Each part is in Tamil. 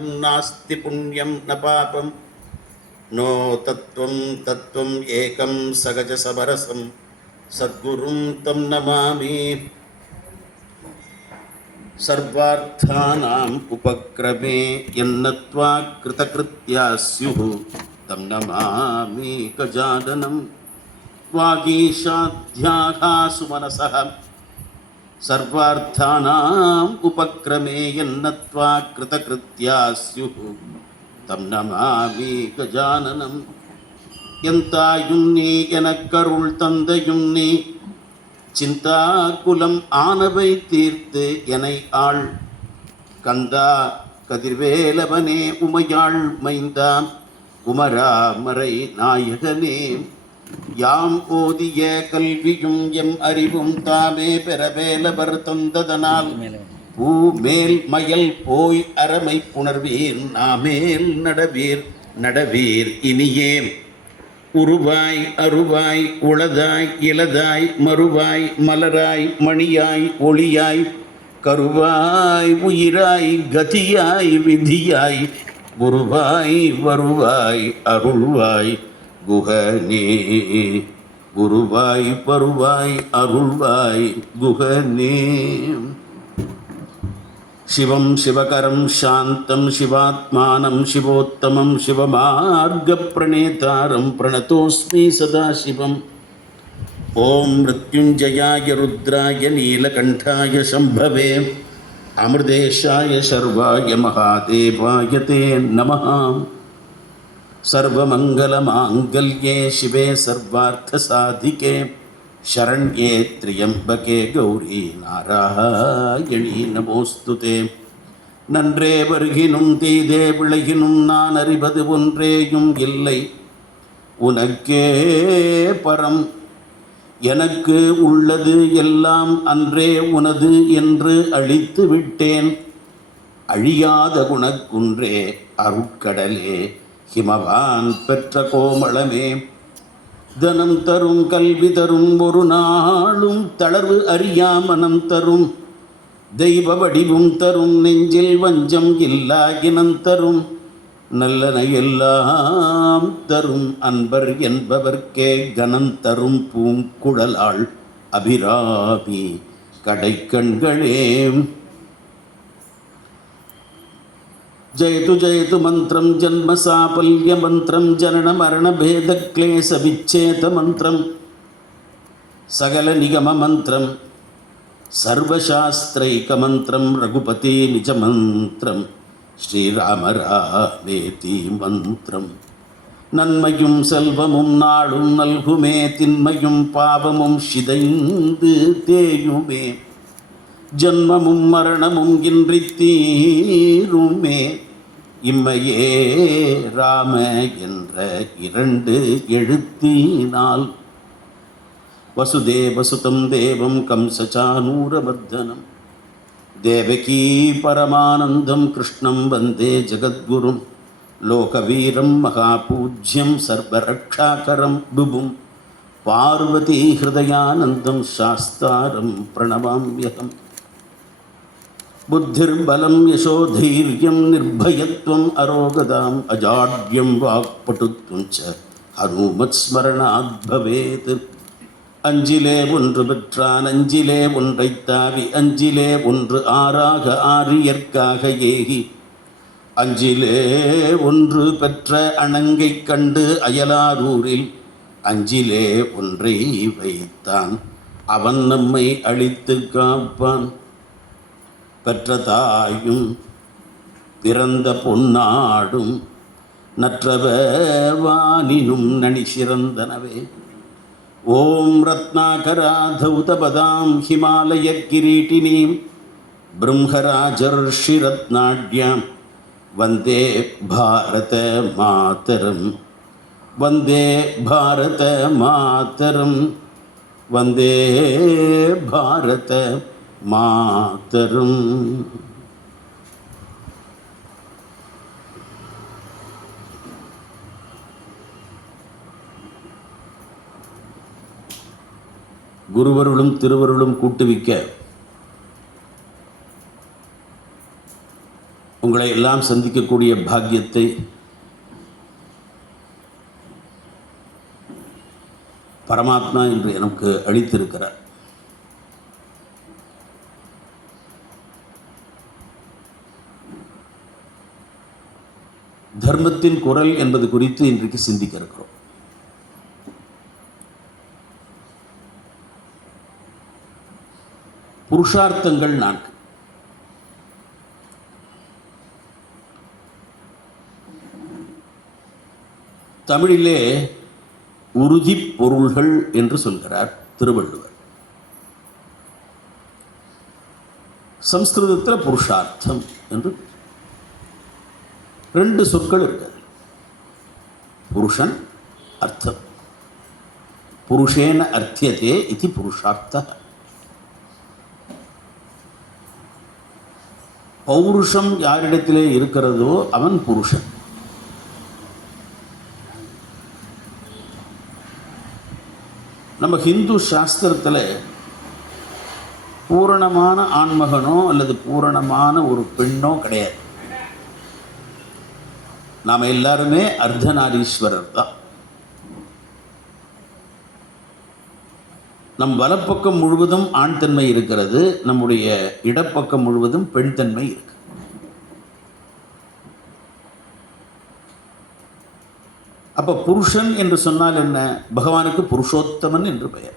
नास्ति पुण्यं न पापं नो तत्त्वं एकं सगजसमरसं सद्गुरुं तं नमामि। सर्वार्थानाम् उपक्रमे यन्नत्वा कृतकृत्या स्युः तं नमामि गजाननं। वागीशाध्याः सुमनसः सर्वार्थानाम् उपक्रमे यन्नत्वा कृतकृत्या स्युः तं नमामि गजाननं। எந்தாயும் நீ எனக்கருள் தந்தையும் நீ சிந்தாகுலம் ஆனவை தீர்த்து எனை ஆள் கந்தா கதிர்வேலவனே உமையாள் மைந்தா குமராமரை நாயகனே. யாம் ஓதிய கல்வியும் எம் அறிவும் தாமே பெறவேலவர் தந்ததனால் பூமேல் மயல் போய் அறமை புணர்வீர் நாமேல் நடவீர் நடவீர் இனியே. உருவாய் அருவாய் உளதாய் இலதாய் மறுவாய் மலராய் மணியாய் ஒளியாய் கருவாய் உயிராய் கதியாய் விதியாய் குருவாய் வருவாய் அருள்வாய் குகனே. குருவாய் வருவாய் அருள்வாய் குகனே. சிவம் சிவகரம் சாந்தம் சிவாத்மானம் சிவோத்தமம் சிவமார்க பிரணேதாரம் பிரணதோஸ்மி சதாசிவம். ஓம் மிருத்யுஞ்சயாய ருத்ராய நீலகண்டாய சம்பவே அமிர்தேஷாய சர்வாய மகாதேவாய தே நமः. சர்வமங்கலமாங்கல்யே சிவே சர்வார்த்தசாதிகே शरण्ये त्र्यंबके गौरी नारायणी நமோஸ்துதே. நன்றே வருகினும் தீதே விளைகினும் நான் அறிவது ஒன்றேயும் இல்லை உனக்கே பரம். எனக்கு உள்ளது எல்லாம் அன்றே உனது என்று அழித்து விட்டேன். அழியாத குணக்குன்றே அருட்கடலே ஹிமவான் பெற்ற கோமளமே. தனம் தரும் கல்வி தரும் ஒரு நாளும் தளர்வு அறியா மனம் தரும் தெய்வ வடிவும் தரும் நெஞ்சில் வஞ்சம் இல்லா இனம் தரும் நல்லன எல்லாம் தரும் அன்பர் என்பவர்க்கே கனம் தரும் பூங்குழலாள் அபிராமி கடைக்கண்களே. जयतु जयतु मंत्रम जन्म साफल्य मंत्रम जनन मरण भेद क्लेश विच्छेद मंत्रम सकल निगम मंत्रम सर्वशास्त्रैक मंत्रम रघुपति निज मंत्रम श्रीराम रामेति मंत्रम. நன்மையும் செல்வமும் நாளும் நல்குமே தின்மையும் பாவமும் சிதைந்து தேயுமே ஜன்மமும் மரணமும் இன்றி தீருமே. இம்மையே ராம என்ற இரண்டு எழுத்தினால் வசுதேவசுதம் தேவம் கம்சசானூரமர்தனம் தேவகீ பரமானந்தம் கிருஷ்ணம் வந்தே ஜகத்குரும் லோகவீரம் மகாபூஜ்யம் சர்வரக்ஷாகரம் விபும் பார்வதி ஹிருதயானந்தம் சாஸ்தாரம் பிரணமாம்யகம். புத்திர்பலம் யசோதைர்யம் நிர்பயத்வம் அரோகதாம் அஜாட்யம் வாக்பட்டுத்வம் ச ஹனுமத் ஸ்மரணாத் பவேத். அஞ்சிலே ஒன்று பெற்றான் அஞ்சிலே ஒன்றைத் தாவி அஞ்சிலே ஒன்று ஆறாக ஆரியற்காக ஏகி அஞ்சிலே ஒன்று பெற்ற அணங்கைக் கண்டு அயலாரூரில் அஞ்சிலே ஒன்றை வைத்தான் அவன் நம்மை அழித்து காப்பான். பெற்ற தாயும் பிறந்த பொன்னாடும் நற்றவ வானினும் நனி சிறந்தனவே. ஓம் ரத்னாகரா தௌதபதாம் ஹிமாலய கிரீட்டினீம் பிரம்மராஜர்ஷி ரத்னாட்யாம் வந்தே பாரத மாதரம் வந்தே பாரத மாதரம் வந்தே பாரத மாதரம். குருவருளும் திருவருளும் கூட்டுவிக்க உங்களை எல்லாம் சந்திக்கக்கூடிய பாக்கியத்தை பரமாத்மா என்று எனக்கு அளித்திருக்கிறார். தர்மத்தின் குரல் என்பது குறித்து இன்றைக்கு சிந்திக்க இருக்கிறோம். புருஷார்த்தங்கள் 4. தமிழிலே உறுதி பொருள்கள் என்று சொல்கிறார் திருவள்ளுவர். சம்ஸ்கிருதத்தில் புருஷார்த்தம் என்று 2 சொற்கள் இருக்கிறது. புருஷன், அர்த்தம். புருஷேன அர்த்தியதே இது புருஷார்த்த. பௌருஷம் யாரிடத்திலே இருக்கிறதோ அவன் புருஷன். நம்ம ஹிந்து சாஸ்திரத்தில் பூரணமான ஆண்மகனோ அல்லது பூரணமான ஒரு பெண்ணோ கிடையாது. நாம் எல்லாருமே அர்த்தநாரீஸ்வரர் தான். நம் வலப்பக்கம் முழுவதும் ஆண் தன்மை இருக்கிறது, நம்முடைய இடப்பக்கம் முழுவதும் பெண் தன்மை இருக்கு. அப்போ புருஷன் என்று சொன்னால் என்ன? பகவானுக்கு புருஷோத்தமன் என்று பெயர்.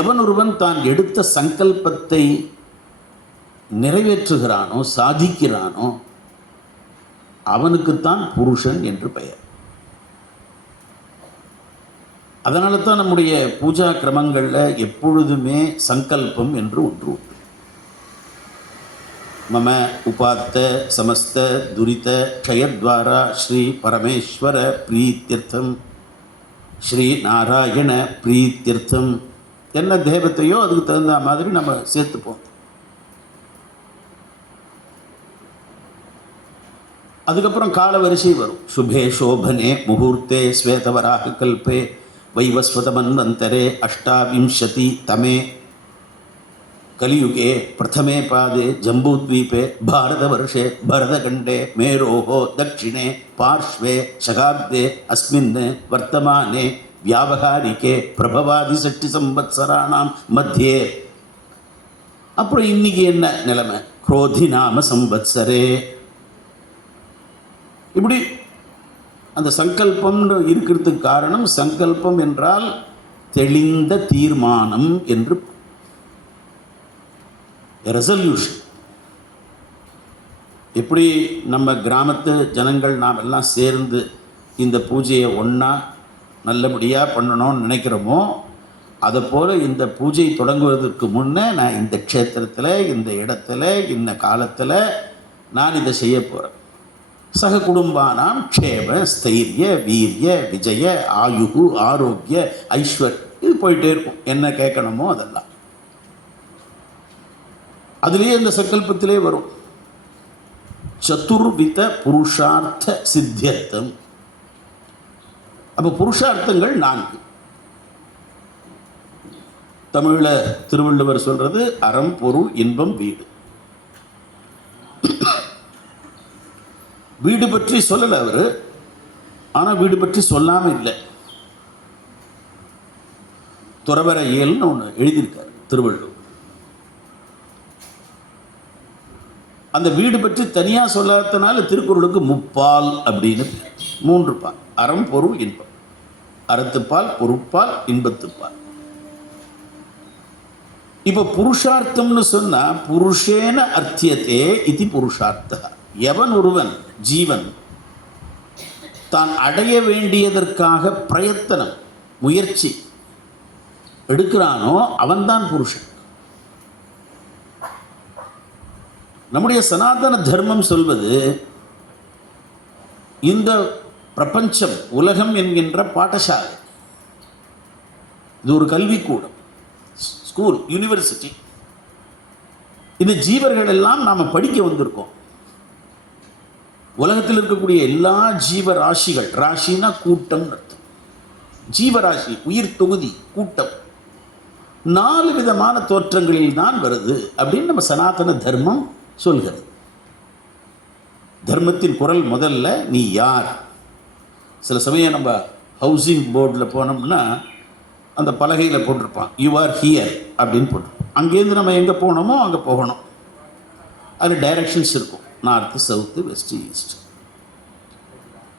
எவன் ஒருவன் தான் எடுத்த சங்கல்பத்தை நிறைவேற்றுகிறானோ, சாதிக்கிறானோ, அவனுக்குத்தான் புருஷன் என்று பெயர். அதனால தான் நம்முடைய பூஜா கிரமங்களில் எப்பொழுதுமே சங்கல்பம் என்று ஒன்று உண்டு. மம உபாத்த சமஸ்த துரித க்ஷயத்வாரா ஸ்ரீ பரமேஸ்வர பிரீத்தியர்த்தம், ஸ்ரீ நாராயண பிரீத்தியர்த்தம். என்ன தேவத்தையோ அதுக்கு தகுந்த மாதிரி நம்ம சேர்த்துப்போம். அதுக்கப்புறம் கால வரிசை வரும். சுபே சோபனே முகூர்த்தே ஸ்வேதவராக கல்பே வைவஸ்வதமன்வந்தரே அஷ்டாவிம்சதி தமே கலியுகே பிரதமே பாதே ஜம்பூத்வீபே பாரதவர்ஷே பரதகண்டே மேரோஹோ தட்சிணே பார்ஷ்வே சகாப்தே அஸ்மின் வர்த்தமானே வியாபகாரிகே பிரபவாதி சட்டி சம்பத்சராணாம் மத்தியே. அப்புறம் இன்னைக்கு என்ன நிலைமை? குரோதி நாம சம்பத்சரே. இப்படி அந்த சங்கல்பம்னு இருக்கிறதுக்கு காரணம், சங்கல்பம் என்றால் தெளிந்த தீர்மானம் என்று, ரெசல்யூஷன். எப்படி நம்ம கிராமத்து ஜனங்கள் நாம் எல்லாம் சேர்ந்து இந்த பூஜையை ஒன்றா நல்லபடியாக பண்ணணும்னு நினைக்கிறோமோ, அதுபோல் இந்த பூஜை தொடங்குவதற்கு முன்னே நான் இந்த க்ஷேத்திரத்தில், இந்த இடத்துல, இந்த காலத்தில் நான் இதை செய்ய போகிறேன். சக குடும்பானாம் க்ஷேம ஸ்தைரிய வீரிய விஜய ஆயுகு ஆரோக்கிய ஐஸ்வர், இது போயிட்டே இருக்கும். என்ன கேட்கணுமோ அதெல்லாம் அதுலேயே இந்த சங்கல்பத்திலே வரும். சதுர்வித புருஷார்த்த சித்தியர்த்தம். அப்போ புருஷார்த்தங்கள் 4. தமிழில் திருவள்ளுவர் சொல்றது அறம் பொருள் இன்பம் வீடு. வீடு பற்றி சொல்லலை அவர், ஆனால் வீடு பற்றி சொல்லாமல் இல்லை. துறவர இயல்னு ஒன்று எழுதியிருக்கார் திருவள்ளுவர். அந்த வீடு பற்றி தனியாக சொல்லாததுனால திருக்குறளுக்கு முப்பால் அப்படின்னு 3 பால். அறம் பொருள் இன்பம். அறத்துப்பால், பொருட்பால், இன்பத்துப்பால். இப்போ புருஷார்த்தம்னு சொன்னால் புருஷேன அர்த்தியத்தே இது புருஷார்த்த. எவன் ஒருவன் ஜீவன் தான் அடைய வேண்டியதற்காக பிரயத்தனம் முயற்சி எடுக்கிறானோ அவன்தான் புருஷன். நம்முடைய சனாதன தர்மம் சொல்வது இந்த பிரபஞ்சம் உலகம் என்கின்ற பாடசாலை, இது ஒரு கல்விக்கூடம், ஸ்கூல், யூனிவர்சிட்டி. இந்த ஜீவர்கள் எல்லாம் நாம் படிக்க வந்திருக்கோம். உலகத்தில் இருக்கக்கூடிய எல்லா ஜீவராசிகள், ராசினா கூட்டம் அர்த்தம், ஜீவராசி உயிர் தொகுதி கூட்டம், 4 விதமான தோற்றங்களில் தான் வருது அப்படின்னு நம்ம சனாதன தர்மம் சொல்கிறது. தர்மத்தின் குரல் முதல்ல நீ யார். சில சமயம் நம்ம ஹவுசிங் போர்டில் போனோம்னா அந்த பலகையில் போட்டிருப்பான் யூ ஆர் ஹியர் அப்படின்னு போட்டிருப்போம். அங்கேருந்து நம்ம எங்கே போகணுமோ அங்கே போகணும். அது டைரக்ஷன்ஸ் இருக்கும், நார்த்து, சவுத்து, வெஸ்ட்டு, ஈஸ்ட்.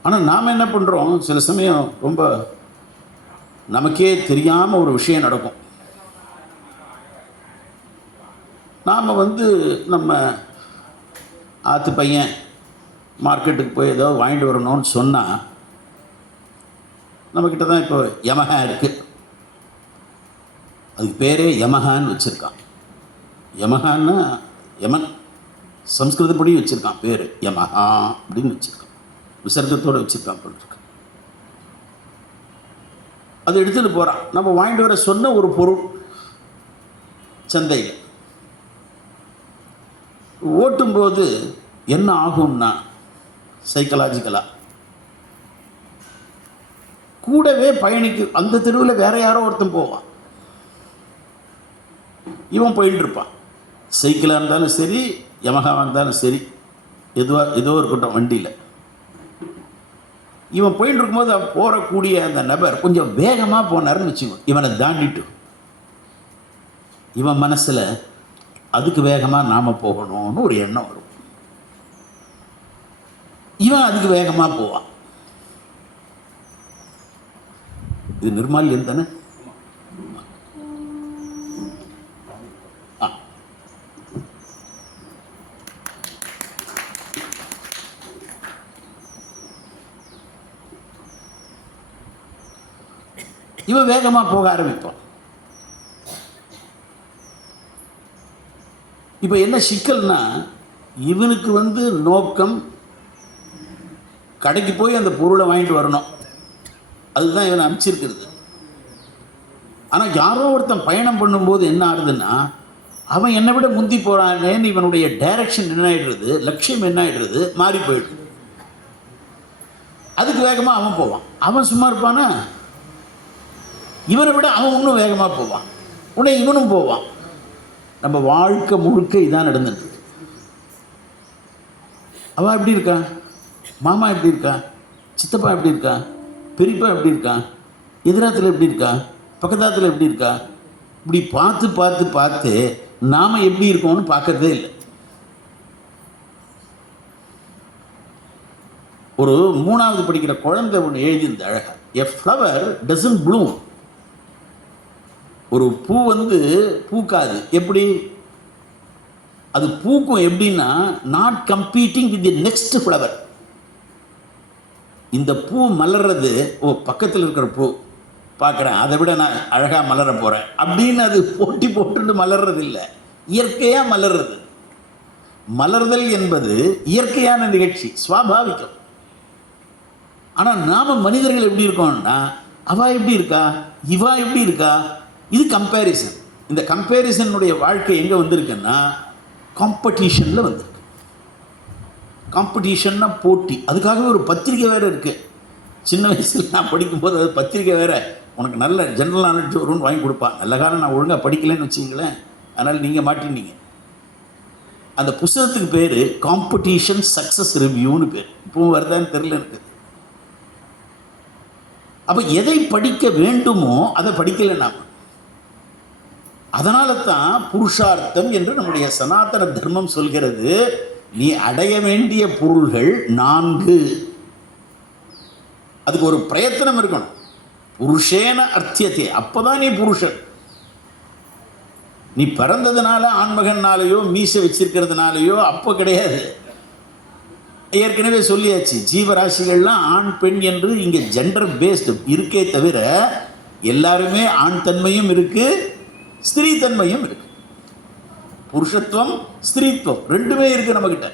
ஆனால் நாம் என்ன பண்ணுறோம், சில சமயம் ரொம்ப நமக்கே தெரியாமல் ஒரு விஷயம் நடக்கும். நாம் நம்ம ஆற்று பையன் மார்க்கெட்டுக்கு போய் ஏதோ வாங்கிட்டு வரணும்னு சொன்னால் நம்மக்கிட்ட தான் இப்போ யமஹா இருக்குது. அதுக்கு பேரே யமஹான்னு வச்சுருக்கான். யமஹான்னா யமன் சம்ஸ்கிருதப்படி வச்சுருக்கான் பேர், யமஹா அப்படின்னு வச்சுருக்கான், விசர்க்கத்தோடு வச்சுருக்கான் போட்டிருக்கான். அதை எடுத்துகிட்டு போகிறான். நம்ம வாங்கிட்டு வர சொன்ன ஒரு பொருள் சந்தையில் ஓட்டும்போது என்ன ஆகும்னா, சைக்கலாஜிக்கலாக கூடவே பயணிக்கு அந்த தெருவில் வேற யாரோ ஒருத்தன் போவான், இவன் போயிட்டு இருப்பான். சைக்கிளாக இருந்தாலும் சரி, யமஹாவாக இருந்தாலும் சரி, ஏதோ இருக்கட்டும், வண்டியில் இவன் போயிட்டு இருக்கும்போது அவன் போகக்கூடிய அந்த நபர் கொஞ்சம் வேகமாக போனார்னு வச்சுக்கோ, இவனை தாண்டிட்டு இவன் மனசில் அதுக்கு வேகமாக நாம் போகணும்னு ஒரு எண்ணம் வரும். இவன் அதுக்கு வேகமாக போவான். இது நிர்மால்யம் தானே. இவன் வேகமாக போக ஆரம்பிப்பான். இப்போ என்ன சிக்கல்னா, இவனுக்கு நோக்கம் கடைக்கு போய் அந்த பொருளை வாங்கிட்டு வரணும், அதுதான் இவனை அனுப்பிச்சிருக்கிறது. ஆனால் யாரோ ஒருத்தன் பயணம் பண்ணும்போது என்ன ஆகுதுன்னா, அவன் என்னை விட முந்தி போகிறானேன்னு இவனுடைய டைரக்ஷன் என்ன ஆகிடுறது, லட்சியம் என்ன ஆகிடுறது, மாறி போயிடுது. அதுக்கு வேகமாக அவன் போவான். அவன் சும்மா இருப்பானா, இவனை விட அவன் இன்னும் வேகமாக போவான், உடனே இவனும் போவான். நம்ம வாழ்க்கை முழுக்க இதான் நடந்துட்டு. அவன் எப்படி இருக்கான், மாமா எப்படி இருக்கான், சித்தப்பா எப்படி இருக்கான், பெரியப்பா எப்படி இருக்கான், எதிராத்தில் எப்படி இருக்கா, பக்கத்தாத்தில் எப்படி இருக்கா, இப்படி பார்த்து பார்த்து பார்த்து நாம் எப்படி இருக்கோம்னு பார்க்கறதே இல்லை. ஒரு 3வது படிக்கிற குழந்தை ஒன்று எழுதியிருந்த அழகா, எ ஃப்ளவர் டசன்ட் ப்ளூம். ஒரு பூ பூக்காது. எப்படி அது பூக்கும் எப்படின்னா, not competing with the next flower. இந்த பூ மலர்றது, பக்கத்தில் இருக்கிற பூ பார்க்குறேன், அதை விட நான் அழகாக மலர போகிறேன் அப்படின்னு அது போட்டி போட்டுட்டு மலர்றது இல்லை, இயற்கையாக மலர்றது. மலர்தல் என்பது இயற்கையான நிகழ்ச்சி, சுவாபாவிகம். ஆனால் நாம் மனிதர்கள் எப்படி இருக்கோம்னா, அவா எப்படி இருக்கா, இவா எப்படி இருக்கா, இது கம்பேரிசன். இந்த கம்பேரிசனுடைய வாழ்க்கை எங்கே வந்திருக்குன்னா, காம்படிஷனில் வந்திருக்கு. காம்படிஷன்னா போட்டி. அதுக்காகவே ஒரு பத்திரிக்கை வேறு இருக்குது. சின்ன வயசில் நான் படிக்கும்போது அது பத்திரிக்கை வேறு, உனக்கு நல்ல ஜென்ரல் நாலேஜ் வரும்னு வாங்கி கொடுப்பான். நல்ல காலம் நான் ஒழுங்காக படிக்கலைன்னு வச்சுங்களேன், அதனால் நீங்கள் மாட்டினீங்க. அந்த புத்தகத்துக்கு பேர் காம்படிஷன் சக்ஸஸ் ரிவ்யூன்னு பேர். இப்போவும் வருதான்னு தெரியல எனக்கு. அப்போ எதை படிக்க வேண்டுமோ அதை படிக்கலை நாம். அதனால தான் புருஷார்த்தம் என்று நம்முடைய சனாதன தர்மம் சொல்கிறது. நீ அடைய வேண்டிய பொருள்கள் 4. அதுக்கு ஒரு பிரயத்தனம் இருக்கணும். புருஷேன அர்த்தியத்தை, அப்போதான் நீ புருஷன். நீ பிறந்ததுனால ஆண்மகனாலேயோ மீசை வச்சிருக்கிறதுனாலையோ அப்போ கிடையாது. ஏற்கனவே சொல்லியாச்சு, ஜீவராசிகள்லாம் ஆண் பெண் என்று இங்கே ஜெண்டர் பேஸ்டு இருக்கே தவிர எல்லாருமே ஆண் தன்மையும் இருக்கு, ஸ்திரீ தன்மையும் இருக்கு. புருஷத்துவம் ஸ்திரீத்துவம் ரெண்டுமே இருக்கு நம்மகிட்ட.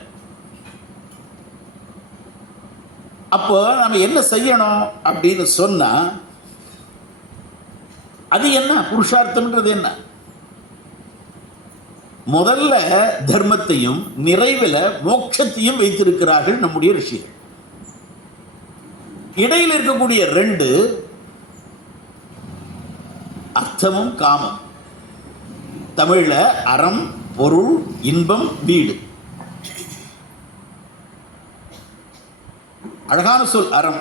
அப்போ நம்ம என்ன செய்யணும் அப்படின்னு சொன்னா, அது என்ன புருஷார்த்தம்ன்றது என்ன? முதல்ல தர்மத்தையும் நிறைவில் மோட்சத்தையும் வைத்திருக்கிறார்கள் நம்முடைய ரிஷிகள். இடையில் இருக்கக்கூடிய 2 அர்த்தமும் காமம். தமிழில் அறம், பொருள், இன்பம், வீடு. அழகான சொல் அறம்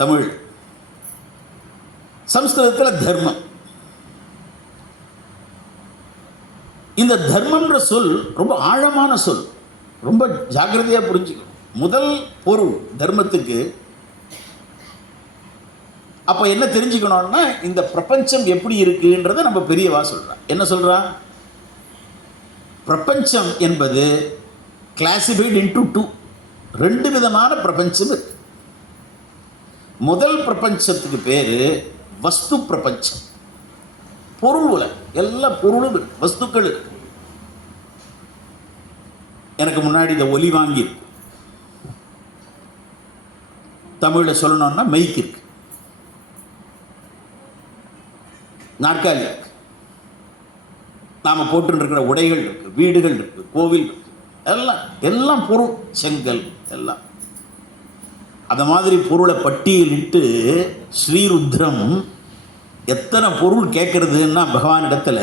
தமிழ். சம்ஸ்கிருதத்தில் தர்மம். இந்த தர்மம்ன்ற சொல் ரொம்ப ஆழமான சொல், ரொம்ப ஜாக்கிரதையாக புரிஞ்சுக்கணும். முதல் பொருள் தர்மத்துக்கு. அப்போ என்ன தெரிஞ்சுக்கணும்னா, இந்த பிரபஞ்சம் எப்படி இருக்குன்றதை நம்ம பெரியவா சொல்கிறான். என்ன சொல்கிறான்? பிரபஞ்சம் என்பது கிளாசிஃபைடு இன்டு 2. 2 விதமான பிரபஞ்சம் இருக்கு. முதல் பிரபஞ்சத்துக்கு பேர் வஸ்து பிரபஞ்சம். பொருள் உலகம், எல்லா பொருளும் இருக்கு, வஸ்துக்கள் இருக்கு. எனக்கு முன்னாடி இந்த ஒலி வாங்கி இருக்கு. தமிழில் சொல்லணும்னா மைக் இருக்கு, நாற்காலி இருக்கு, நாம் போட்டுருக்கிற உடைகள் இருக்கு, வீடுகள் இருக்கு, கோவில் இருக்கு, எல்லாம் பொருள், செங்கல் எல்லாம். அந்த மாதிரி பொருளை பட்டியலிட்டு ஸ்ரீருத்ரம் எத்தனை பொருள் கேட்கறதுன்னா பகவானிடத்தில்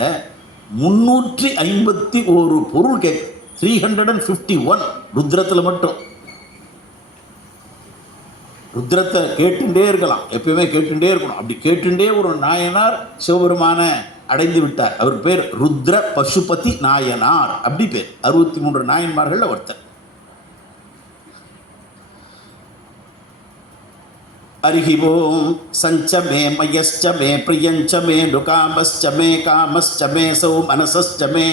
351 பொருள் கேட்க. 351 ருத்ரத்தில் மட்டும். ருத்ரத்தை கேட்டுட்டே இருக்கலாம், எப்பயுமே கேட்டுட்டே இருக்கணும். அப்படி கேட்டுட்டே ஒரு நாயனார் சிவபெருமான அடைந்து விட்டார். அவர் பேர் ருத்ர பசுபதி நாயனார், அப்படி பேர். 63 நாயன்மார்கள் ஒருத்தர். அரிஹி ஓம் சஞ்சமே மயஸ்சமே பிரியஞ்சமே லுகாமஸ்சமே காமஸ்சமே சௌ மனசஸ்சமே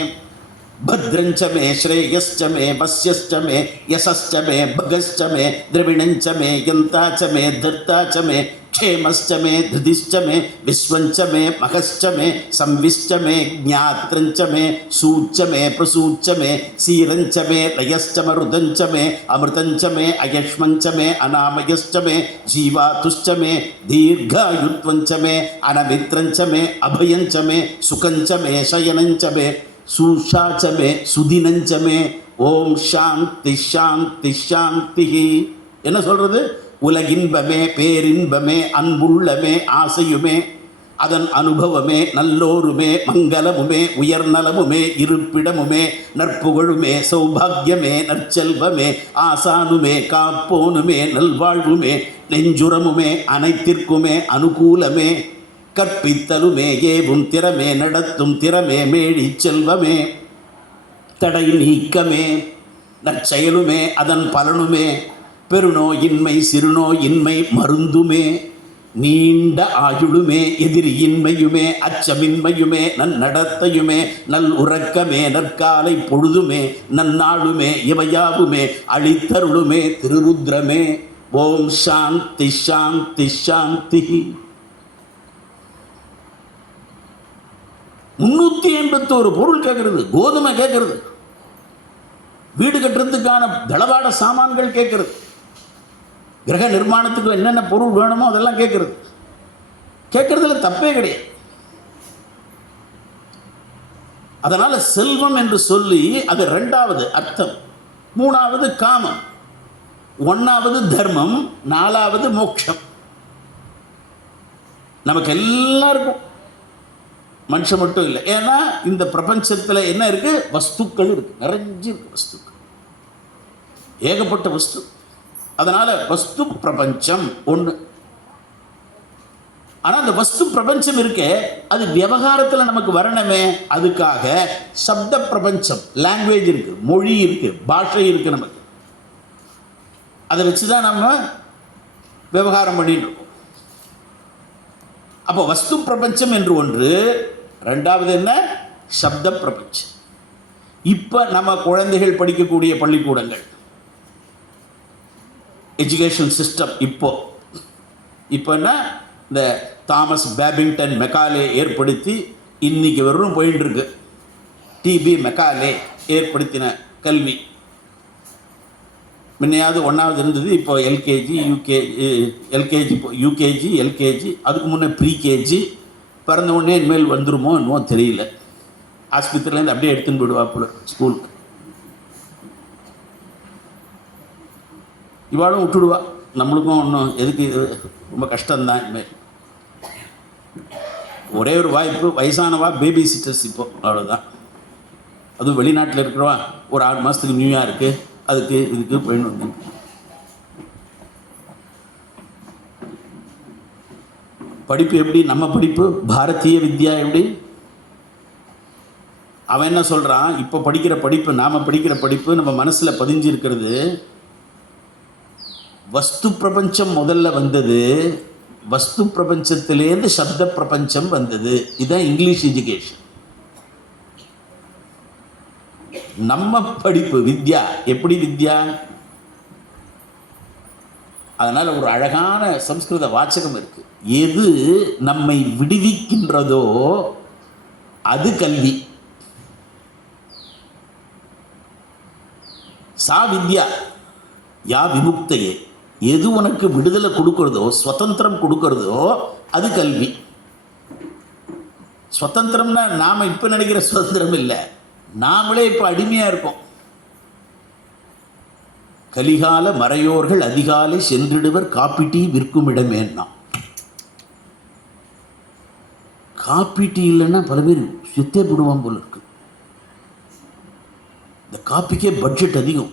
भद्रंचमे श्रेयश्चमे वस्यश्चमे यशश्चमे भगश्चमे द्रविणंचमे यंताचमे धर्ताचमे क्षेमश्चमे धृतिश्चमे विश्वंचमे मखश्चमे संविश्चमे ज्ञात्रंचमे सूच्चमे प्रसूच्चमे सीरंचमे लयश्चमरुदंचमे अमृतंचमे अयक्ष्मंचमे अनामयश्चमे जीवातुश्चमे दीर्घायुत्वंचमे अनमित्रंचमे अभयंचमे सुखंचमे शयनंचमे சுஷாச்சமே சுதினஞ்சமே. ஓம் சாந்தி சாந்தி சாந்தி. என்ன சொல்றது? உலகின்பமே, பேரின்பமே, அன்புள்ளமே, ஆசையுமே, அதன் அனுபவமே, நல்லோருமே, மங்களமுமே, உயர்நலமுமே, இருப்பிடமுமே, நற்புகழுமே, சௌபாகியமே, நற்செல்வமே, ஆசானுமே, காப்போனுமே, நல்வாழ்வுமே, நெஞ்சுரமுமே, அனைத்திற்குமே அனுகூலமே, கற்பித்தலுமே, ஏவும் திறமே, நடத்தும் திறமே, மேழி செல்வமே, தடை நீக்கமே, நற்செயலுமே, அதன் பலனுமே, பெருநோயின்மை, சிறுநோயின்மை, மருந்துமே, நீண்ட ஆயுளுமே, எதிரியின்மையுமே, அச்சமின்மையுமே, நன்னடத்தையுமே, நல் உறக்கமே, நற்காலை பொழுதுமே, நன்னாளுமே, இவையாவுமே, அளித்தருளுமே, திருருத்ரமே. ஓம் சாந்தி சாந்தி சாந்தி. 381 பொருள் கேட்கறது. கோதுமை கேட்கறது, வீடு கட்டுறதுக்கான தளவாட சாமான்கள் கேட்கறது, கிரக நிர்மாணத்துக்கு என்னென்ன பொருள் வேணுமோ அதெல்லாம் கேட்கறது. கேட்கறதுல தப்பே கிடையாது. அதனால செல்வம் என்று சொல்லி அது 2வது அர்த்தம், 3வது காமம், 1வது தர்மம், 4வது மோட்சம். நமக்கு எல்லாருக்கும், மனுஷன் மட்டும் இல்லை. ஏன்னா இந்த பிரபஞ்சத்தில் என்ன இருக்கு? வஸ்துக்கள் இருக்கு, நிறைஞ்சு இருக்கு வஸ்துக்கள், ஏகப்பட்ட வஸ்து. அதனால வஸ்து பிரபஞ்சம் ஒன்று. ஆனால் அந்த வஸ்து பிரபஞ்சம் இருக்கே, அது விவகாரத்தில் நமக்கு வரணுமே. அதுக்காக சப்த பிரபஞ்சம், லாங்குவேஜ் இருக்கு, மொழி இருக்கு, பாஷை இருக்கு நமக்கு. அதை வச்சு தான் நம்ம விவகாரம் பண்ணிட்டு இருக்கோம். அப்போ வஸ்து பிரபஞ்சம் என்று ஒன்று. 2வது என்ன? சப்த பிரபஞ்சம். இப்போ நம்ம குழந்தைகள் படிக்கக்கூடிய பள்ளிக்கூடங்கள், எஜுகேஷன் சிஸ்டம் இப்போ என்ன, இந்த தாமஸ் பேபிங்டன் மெக்காலே ஏற்படுத்தி இன்னைக்கு வரும் போயிட்டு இருக்கு. டிபி மெக்காலே ஏற்படுத்தின கல்வி. முன்னையாவது 1வது இருந்தது, இப்போ எல்கேஜி யூகேஜி, அதுக்கு முன்னே ப்ரீகேஜி. பிறந்த உடனே இனிமேல் வந்துருமோ என்னமோ தெரியல. ஆஸ்பத்திரியிலேருந்து அப்படியே எடுத்துன்னு போயிடுவாப்புல ஸ்கூலுக்கு. இவாளும் விட்டுடுவா. நம்மளுக்கும் ஒன்றும் எதுக்கு, இது ரொம்ப கஷ்டம்தான். இனிமேல் ஒரே ஒரு வாய்ப்பு, வயசானவா பேபி சிட்டர்ஸ் இப்போ, அவ்வளோதான். அதுவும் வெளிநாட்டில் இருக்கிறவா ஒரு 6 மாதத்துக்கு நியூ இயருக்கு அதுக்கு இதுக்கு போயின்னு வந்தேன். படிப்பு எப்படி? நம்ம படிப்பு பாரதிய வித்யா எப்படி? அவன் என்ன சொல்கிறான், இப்போ படிக்கிற படிப்பு, நாம் படிக்கிற படிப்பு நம்ம மனசில் பதிஞ்சிருக்கிறது. வஸ்து பிரபஞ்சம் முதல்ல வந்தது, வஸ்து பிரபஞ்சத்திலேருந்து சப்த பிரபஞ்சம் வந்தது. இதுதான் இங்கிலீஷ் எஜுகேஷன். நம்ம படிப்பு வித்யா எப்படி? வித்யா. அதனால் ஒரு அழகான சம்ஸ்கிருத வாச்சகம் இருக்கு, எது நம்மை விடுவிக்கின்றதோ அது கல்வி. சா வித்யா யா விமுக்தையே. எது உனக்கு விடுதலை கொடுக்கறதோ, சுதந்திரம் கொடுக்கறதோ அது கல்வி. சுதந்திரம்னா நாம் இப்போ நினைக்கிற சுதந்திரம் இல்லை, நாமளே இப்போ அடிமையாக இருக்கோம். கலிகால மறையோர்கள் அதிகாலை சென்றிடுவர் காப்பி விற்கும் இடமேன்னா. காப்பி டீ இல்லைன்னா பல பேர் சுத்தே போடுவான் போல இருக்கு. இந்த காப்பிக்கே பட்ஜெட் அதிகம்.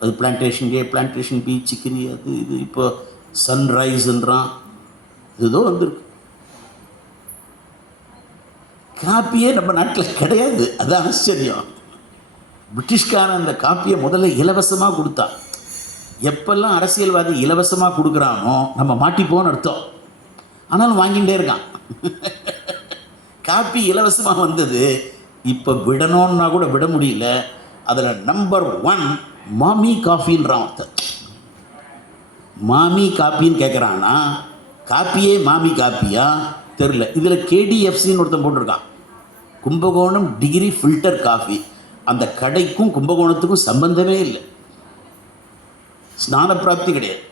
அது பிளான்டேஷன் பி, சிக்கரி, அது இது. இப்போ சன்ரைஸ்ன்றான், ஏதோ வந்துருக்கு. காப்பியே நம்ம நாட்டில் கிடையாது. அதுதான் ஆச்சரியம். பிரிட்டிஷ்காரன் அந்த காப்பியை முதல்ல இலவசமாக கொடுத்தான். எப்பெல்லாம் அரசியல்வாதி இலவசமாக கொடுக்குறானோ நம்ம மாட்டிப்போன்னு அர்த்தம். ஆனாலும் வாங்கிட்டே இருக்கான். காப்பி இலவசமாக வந்தது, இப்போ விடணும்னா கூட விட முடியல. அதில் நம்பர் 1 மாமி காஃபின்றான் ஒருத்தர். மாமி காப்பின்னு கேட்குறான்னா காப்பியே மாமி காப்பியா தெரில. இதில் கேடிஎஃப்சின்னு ஒருத்தன் போட்டிருக்கான், கும்பகோணம் டிகிரி ஃபில்டர் காஃபி. அந்த கடைக்கும் கும்பகோணத்துக்கும் சம்பந்தமே இல்லை, ஸ்நான பிராப்தி கிடையாது.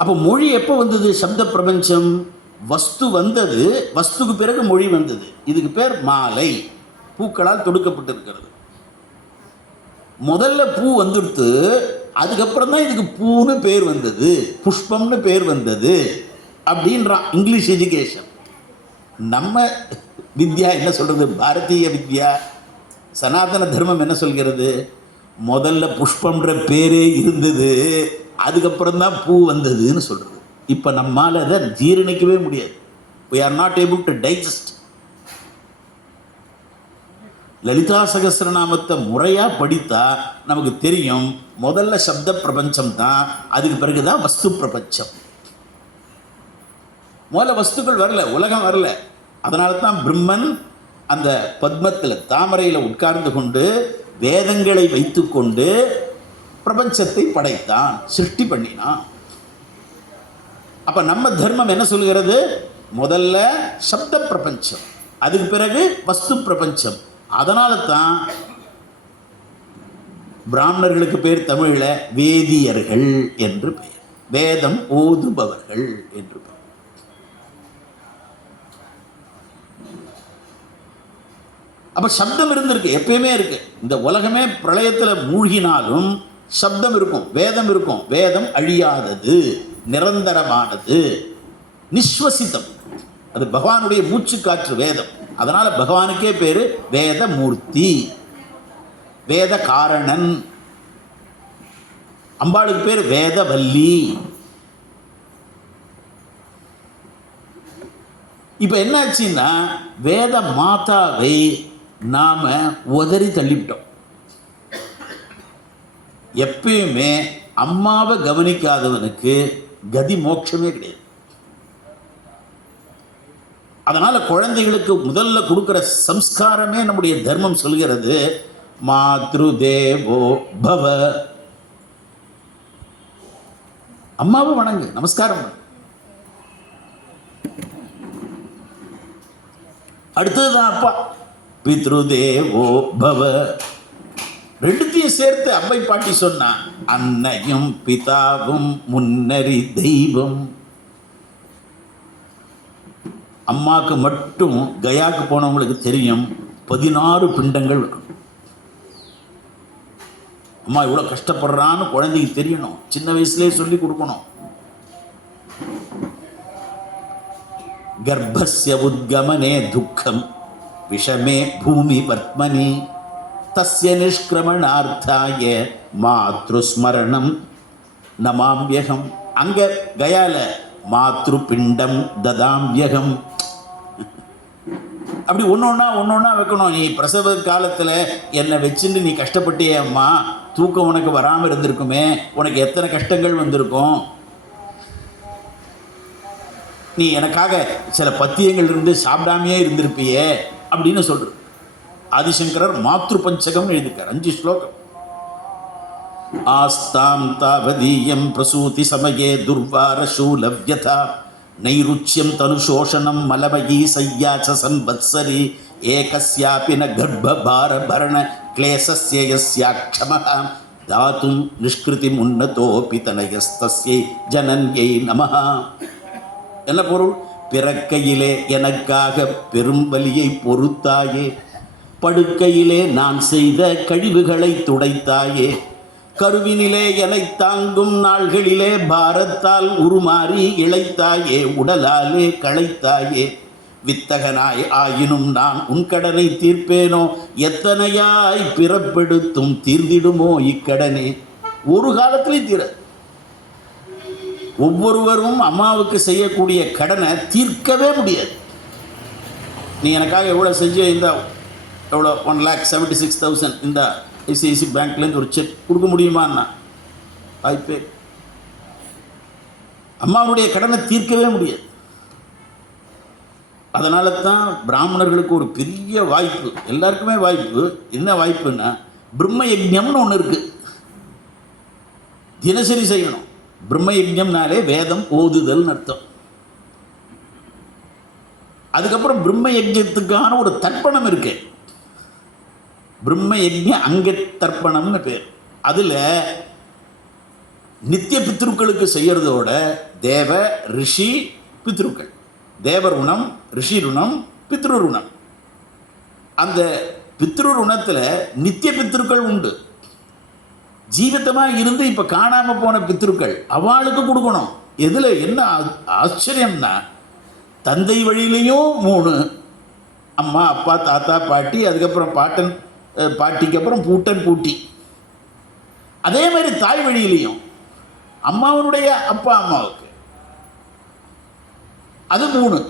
அப்போ மொழி எப்போ வந்தது? சப்த பிரபஞ்சம். வஸ்து வந்தது, வஸ்துக்கு பிறகு மொழி வந்தது. இதுக்கு பேர் மாலை, பூக்களால் தொடுக்கப்பட்டிருக்கிறது. முதல்ல பூ வந்துடுத்து, அதுக்கப்புறம் தான் இதுக்கு பூன்னு பேர் வந்தது, புஷ்பம்னு பேர் வந்தது அப்படின்றான் இங்கிலீஷ் எஜுகேஷன். நம்ம வித்யா என்ன சொல்கிறது? பாரதிய வித்யா, சனாதன தர்மம் என்ன சொல்கிறது? முதல்ல புஷ்பம்ன்ற பேரே இருந்தது, அதுக்கப்புறம் தான் பூ வந்ததுன்னு சொல்கிறது. இப்போ நம்மால் அதை ஜீரணிக்கவே முடியாது. we are not able to digest. Lalitha சகஸ்ரநாமத்தை முறையாக படித்தா நமக்கு தெரியும், முதல்ல சப்த பிரபஞ்சம் தான், அதுக்கு பிறகு தான் வஸ்து பிரபஞ்சம். முதல்ல வஸ்துக்கள் வரல, உலகம் வரல. அதனால தான் பிரம்மன் அந்த பத்மத்தில், தாமரையில் உட்கார்ந்து கொண்டு வேதங்களை வைத்து கொண்டு பிரபஞ்சத்தை படைத்தான், சிருஷ்டி பண்ணினான். அப்போ நம்ம தர்மம் என்ன சொல்கிறது? முதல்ல சப்த பிரபஞ்சம், அதுக்கு பிறகு வஸ்து பிரபஞ்சம். அதனால தான் பிராமணர்களுக்கு பேர் தமிழில் வேதியர்கள் என்று பெயர், வேதம் ஓதுபவர்கள் என்று பெயர். அப்போ சப்தம் இருந்திருக்கு, எப்பயுமே இருக்கு. இந்த உலகமே பிரளயத்தில் மூழ்கினாலும் சப்தம் இருக்கும், வேதம் இருக்கும். வேதம் அழியாதது, நிரந்தரமானது, நிஸ்வசிதம். அது பகவானுடைய மூச்சு காற்று வேதம். அதனால் பகவானுக்கே பேர் வேதமூர்த்தி, வேத காரணன். அம்பாளுக்கு பேர் வேதவல்லி. இப்போ என்னாச்சுன்னா, வேத மாதாவை நாம் உதறி தள்ளிவிட்டோம். எப்பயுமே அம்மாவை கவனிக்காதவனுக்கு கதி மோட்சமே கிடையாது. அதனால் குழந்தைகளுக்கு முதல்ல கொடுக்குற சம்ஸ்காரமே நம்முடைய தர்மம் சொல்கிறது, மாத்ரு தேவோ பவ. அம்மாவை வணங்கு, நமஸ்காரம் பண்ணு. அடுத்ததுதான் அப்பா, பித்ரு தேவோ பவ. ரெண்டுத்தையும் சேர்த்து அம்மை பாட்டி சொன்னா, அன்னையும் பிதாவும் முன்னறி தெய்வம். அம்மாவுக்கு மட்டும் கயாவுக்கு போனவங்களுக்கு தெரியும் 16 பிண்டங்கள் வேணும். அம்மா இவ்வளோ கஷ்டப்படுறான்னு குழந்தைக்கு தெரியணும், சின்ன வயசுலேயே சொல்லி கொடுக்கணும். கர்ப்பஸ்ய உத்கமனே துக்கம் விஷமே பூமி வர்த்மனி தஸ்ய நிஷ்கிரமணார்த்தாய மாத்ருஸ்மரணம் நமாம்யகம். அங்கே கயால மாத்ரு பிண்டம் ததாம்யகம். அப்படி ஒன்றொன்னா வைக்கணும். நீ பிரசவ காலத்தில் என்னை வச்சுட்டு நீ கஷ்டப்பட்டே அம்மா, தூக்கம் உனக்கு வராமல் இருந்திருக்குமே, உனக்கு எத்தனை கஷ்டங்கள் வந்திருக்கும், நீ எனக்காக சில பத்தியங்கள் இருந்து சாப்பிடாமையே இருந்திருப்பியே அப்படின்னு சொல்ற. ஆதிசங்கரர் மாத்ரு பஞ்சகம் எழுதியிருக்கார், 5 ஸ்லோகம். ஆஸ்தாம் தாவதீயம் பிரசூதி சமயே துர்வார சூலவ்யதா நைருச்சியம் தனுஷோஷனம் மலமயீ சய்யாச்ச சம்பத்சரி ஏகஸ்யாபி ந கர்ப்பபார பரண க்ளேசஸ்ய யஸ்யாக்ஷமஹ தாதும் நிஷ்கிருதிம் உன்னதோபி தனயஸ்தஸ்யை ஜனன்யை நமஹ. என்ன பொருள்? பிறக்கையிலே எனக்காக பெரும் வலியை பொறுத்தாயே, படுக்கையிலே நான் செய்த கழிவுகளை துடைத்தாயே, கருவினிலே எனை தாங்கும் நாள்களிலே பாரத்தால் உருமாறி இழைத்தாயே, உடலாலே களைத்தாயே, வித்தகனாய் ஆயினும் நான் உன் கடனை தீர்ப்பேனோ, எத்தனையாய் பிறப்பெடுத்தும் தீர்ந்திடுமோ இக்கடனே. ஒரு காலத்திலையும் தீர. ஒவ்வொருவரும் அம்மாவுக்கு செய்யக்கூடிய கடனை தீர்க்கவே முடியாது. நீ எனக்காக எவ்வளோ செஞ்ச, இந்த எவ்வளோ 1,76,000 இந்த ஐசிஐசி பேங்க்லேருந்து ஒரு செக் கொடுக்க முடியுமான்னா வாய்ப்பே. அம்மாவுடைய கடனை தீர்க்கவே முடியாது. அதனால தான் பிராமணர்களுக்கு ஒரு பெரிய வாய்ப்பு, எல்லாருக்குமே வாய்ப்பு. என்ன வாய்ப்புன்னா, பிரம்ம யஜ்ஞம்னு ஒன்று இருக்குது, தினசரி செய்யணும். பிரம்ம யஜ்ஞம்னாலே வேதம் ஓதுதல்னு அர்த்தம். அதுக்கப்புறம் பிரம்ம யஜ்ஞத்துக்கான ஒரு தர்ப்பணம் இருக்கு, பிரம்ம யஜ்ஞ அங்க தர்ப்பணம்னு பேர். அதில் நித்திய பித்ருக்களுக்கு செய்யறதோட தேவ ரிஷி பித்ருக்கள், தேவ ருணம், ரிஷி ருணம், பித்ரு ருணம். அந்த பித்ரு ருணத்தில் நித்திய பித்ருக்கள் உண்டு. ஜீவிதமாக இருந்து இப்போ காணாமல் போன பித்ருக்கள் அவளுக்கு கொடுக்கணும். எதில் என்ன ஆச்சரியம்னா, தந்தை வழியிலையும் 3, அம்மா அப்பா தாத்தா பாட்டி, அதுக்கப்புறம் பாட்டன் பாட்டிக்கு அப்புறம் பூட்டன் பூட்டி. அதே மாதிரி தாய் வழியிலையும் அம்மாவனுடைய அப்பா அம்மாவுக்கு அது 3.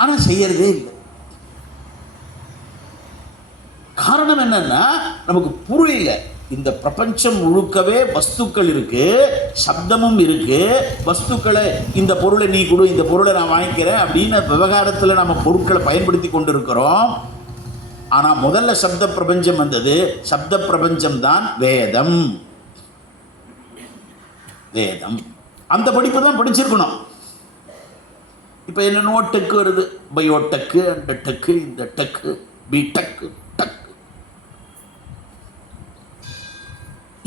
ஆனால் செய்யறதே இல்லை. காரணம் என்னன்னா, நமக்கு புரியல. இந்த பிரபஞ்சம் முழுக்கவே வஸ்துக்கள் இருக்கு, சப்தமும் இருக்கு. வஸ்துக்களை, இந்த பொருளை நீ கொடு, இந்த பொருளை நான் வாங்கிக்கிறேன் அப்படின்னு விவகாரத்தில் நம்ம பொருட்களை பயன்படுத்தி கொண்டு இருக்கிறோம். ஆனால் முதல்ல சப்த பிரபஞ்சம் வந்தது. சப்த பிரபஞ்சம் தான் வேதம். வேதம் அந்த படிப்பு தான் படிச்சிருக்கணும். இப்போ என்னென்னோ டெக்கு வருது, பயோடெக்கு, அந்த டெக்கு, இந்த டெக்கு, பிடெக்கு, டெக்கு,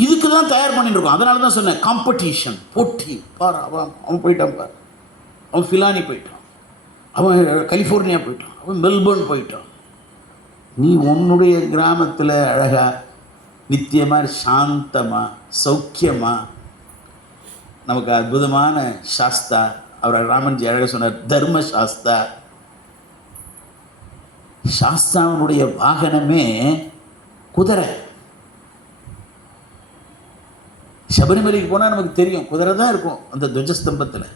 இதுக்கு தான் தயார் பண்ணிட்டு இருக்கோம். அதனால தான் சொன்னேன், காம்படிஷன், போட்டி. பாரு, அவன் போயிட்டான், பாரு, அவன் ஃபிலானி போயிட்டான், அவன் கலிஃபோர்னியா போயிட்டான், அவன் மெல்பர்ன் போயிட்டான். நீ உன்னுடைய கிராமத்தில் அழகாக நித்தியமாக சாந்தமாக சௌக்கியமாக, நமக்கு அற்புதமான சாஸ்தா, அவர் ராமன்ஜி அழகாக சொன்னார், தர்ம சாஸ்தா. சாஸ்தாவனுடைய வாகனமே குதிரை. சபரிமலைக்கு போனால் நமக்கு தெரியும், குதிரை தான் இருக்கும் அந்த துவஜஸ்தம்பத்தில்.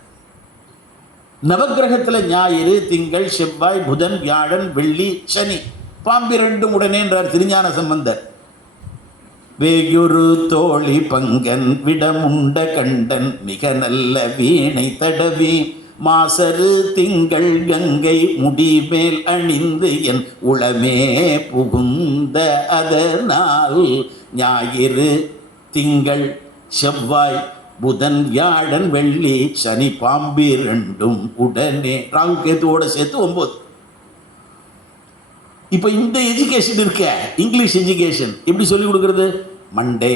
நவக்கிரகத்தில் ஞாயிறு, திங்கள், செவ்வாய், புதன், வியாழன், வெள்ளி, சனி, பாம்பு 2 உடனேன்றார் திருஞான சம்பந்தர். வேயுரு தோழி பங்கன் விடமுண்ட கண்டன் மிக நல்ல வீணை தடவி மாசரு திங்கள் கங்கை முடிமேல் அணிந்து என் உளமே புகுந்த அதனால் ஞாயிறு, திங்கள், செவ்வாய், புதன், வியாழன், வெள்ளி, சனி, பாம்பு 2 உடனே. ராகு கேத்துவோட சேர்த்து 9. இப்போ இந்த எஜுகேஷன் இருக்க, இங்கிலீஷ் எஜுகேஷன் எப்படி சொல்லிக் கொடுக்குறது? Monday,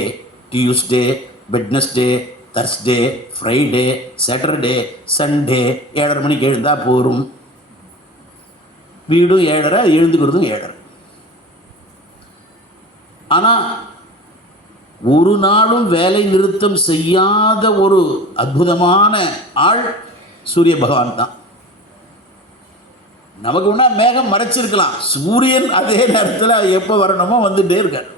Tuesday, Wednesday, Thursday, Friday, Saturday, Sunday 7:30 மணிக்கு எழுந்தால் போகும். வீடும் 7:30, எழுந்துக்கிறதும் 7:30. ஆனால் ஒரு நாளும் வேலை நிறுத்தம் செய்யாத ஒரு அற்புதமான ஆள் சூரிய பகவான் தான். நமக்கு ஒன்றா மேகம் மறைச்சிருக்கலாம், சூரியன் அதே நேரத்தில் எப்போ வரணுமோ வந்துட்டே இருக்கார்.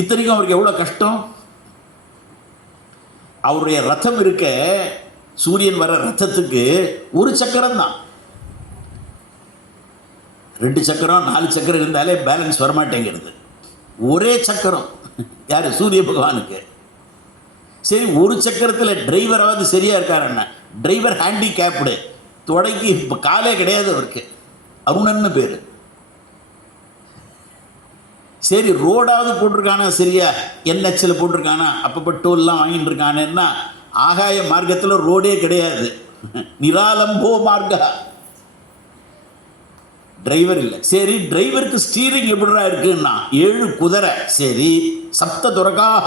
இத்தனைக்கும் அவருக்கு எவ்வளோ கஷ்டம். அவருடைய ரத்தம் இருக்க, சூரியன் வர ரத்தத்துக்கு ஒரு சக்கரம் தான். 2 சக்கரம் 4 சக்கரம் இருந்தாலே பேலன்ஸ் வரமாட்டேங்கிறது. ஒரே சக்கரம் யார்? சூரிய பகவானுக்கு. சரி, ஒரு சக்கரத்தில் டிரைவராவது சரியாக இருக்காருன்னா, டிரைவர் ஹேண்டிகேப்டு, தொடைக்கு இப்போ காலே கிடையாது அவருக்கு, அருணன்னு பேர். சரி, ரோடாவது போட்டிருக்கானா சரியா, என்ஹெச்சில் போட்டிருக்கானா, அப்பப்போ டோல்லாம் வாங்கிட்டு இருக்கானேன்னா, ஆகாய மார்க்கத்தில் ரோடே கிடையாது, நிராலம்போ மார்க்கா, டிரைவர் இல்லை. சரி, டிரைவருக்கு ஸ்டீரிங் எப்படிடா இருக்குன்னா 7 குதிரை. சரி, சப்த துறக்காக,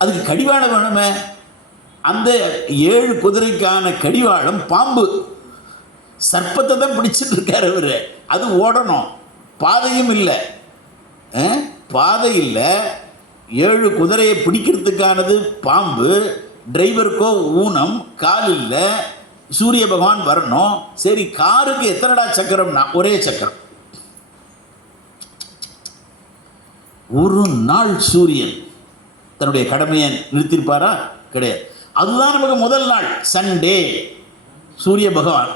அதுக்கு கடிவாளம் வேணுமே. அந்த 7 குதிரைக்கான கடிவாளம் பாம்பு, சர்ப்பத்தை தான் பிடிச்சிட்டு இருக்காரு அவர். அது ஓடணும், பாதையும் இல்லை, பாதை இல்லை. 7 குதிரையை பிடிக்கிறதுக்கானது பாம்பு, டிரைவருக்கோ ஊனம், கால் இல்லை, சூரிய பகவான் வரணும். சரி, காருக்கு எத்தனைடா சக்கரம்னா ஒரே சக்கரம். ஒரு நாள் சூரியன் தன்னுடைய கடமையை நிறுத்திருப்பாரா? கிடையாது. அதுதான் நமக்கு முதல் நாள் சண்டே, சூரிய பகவான்.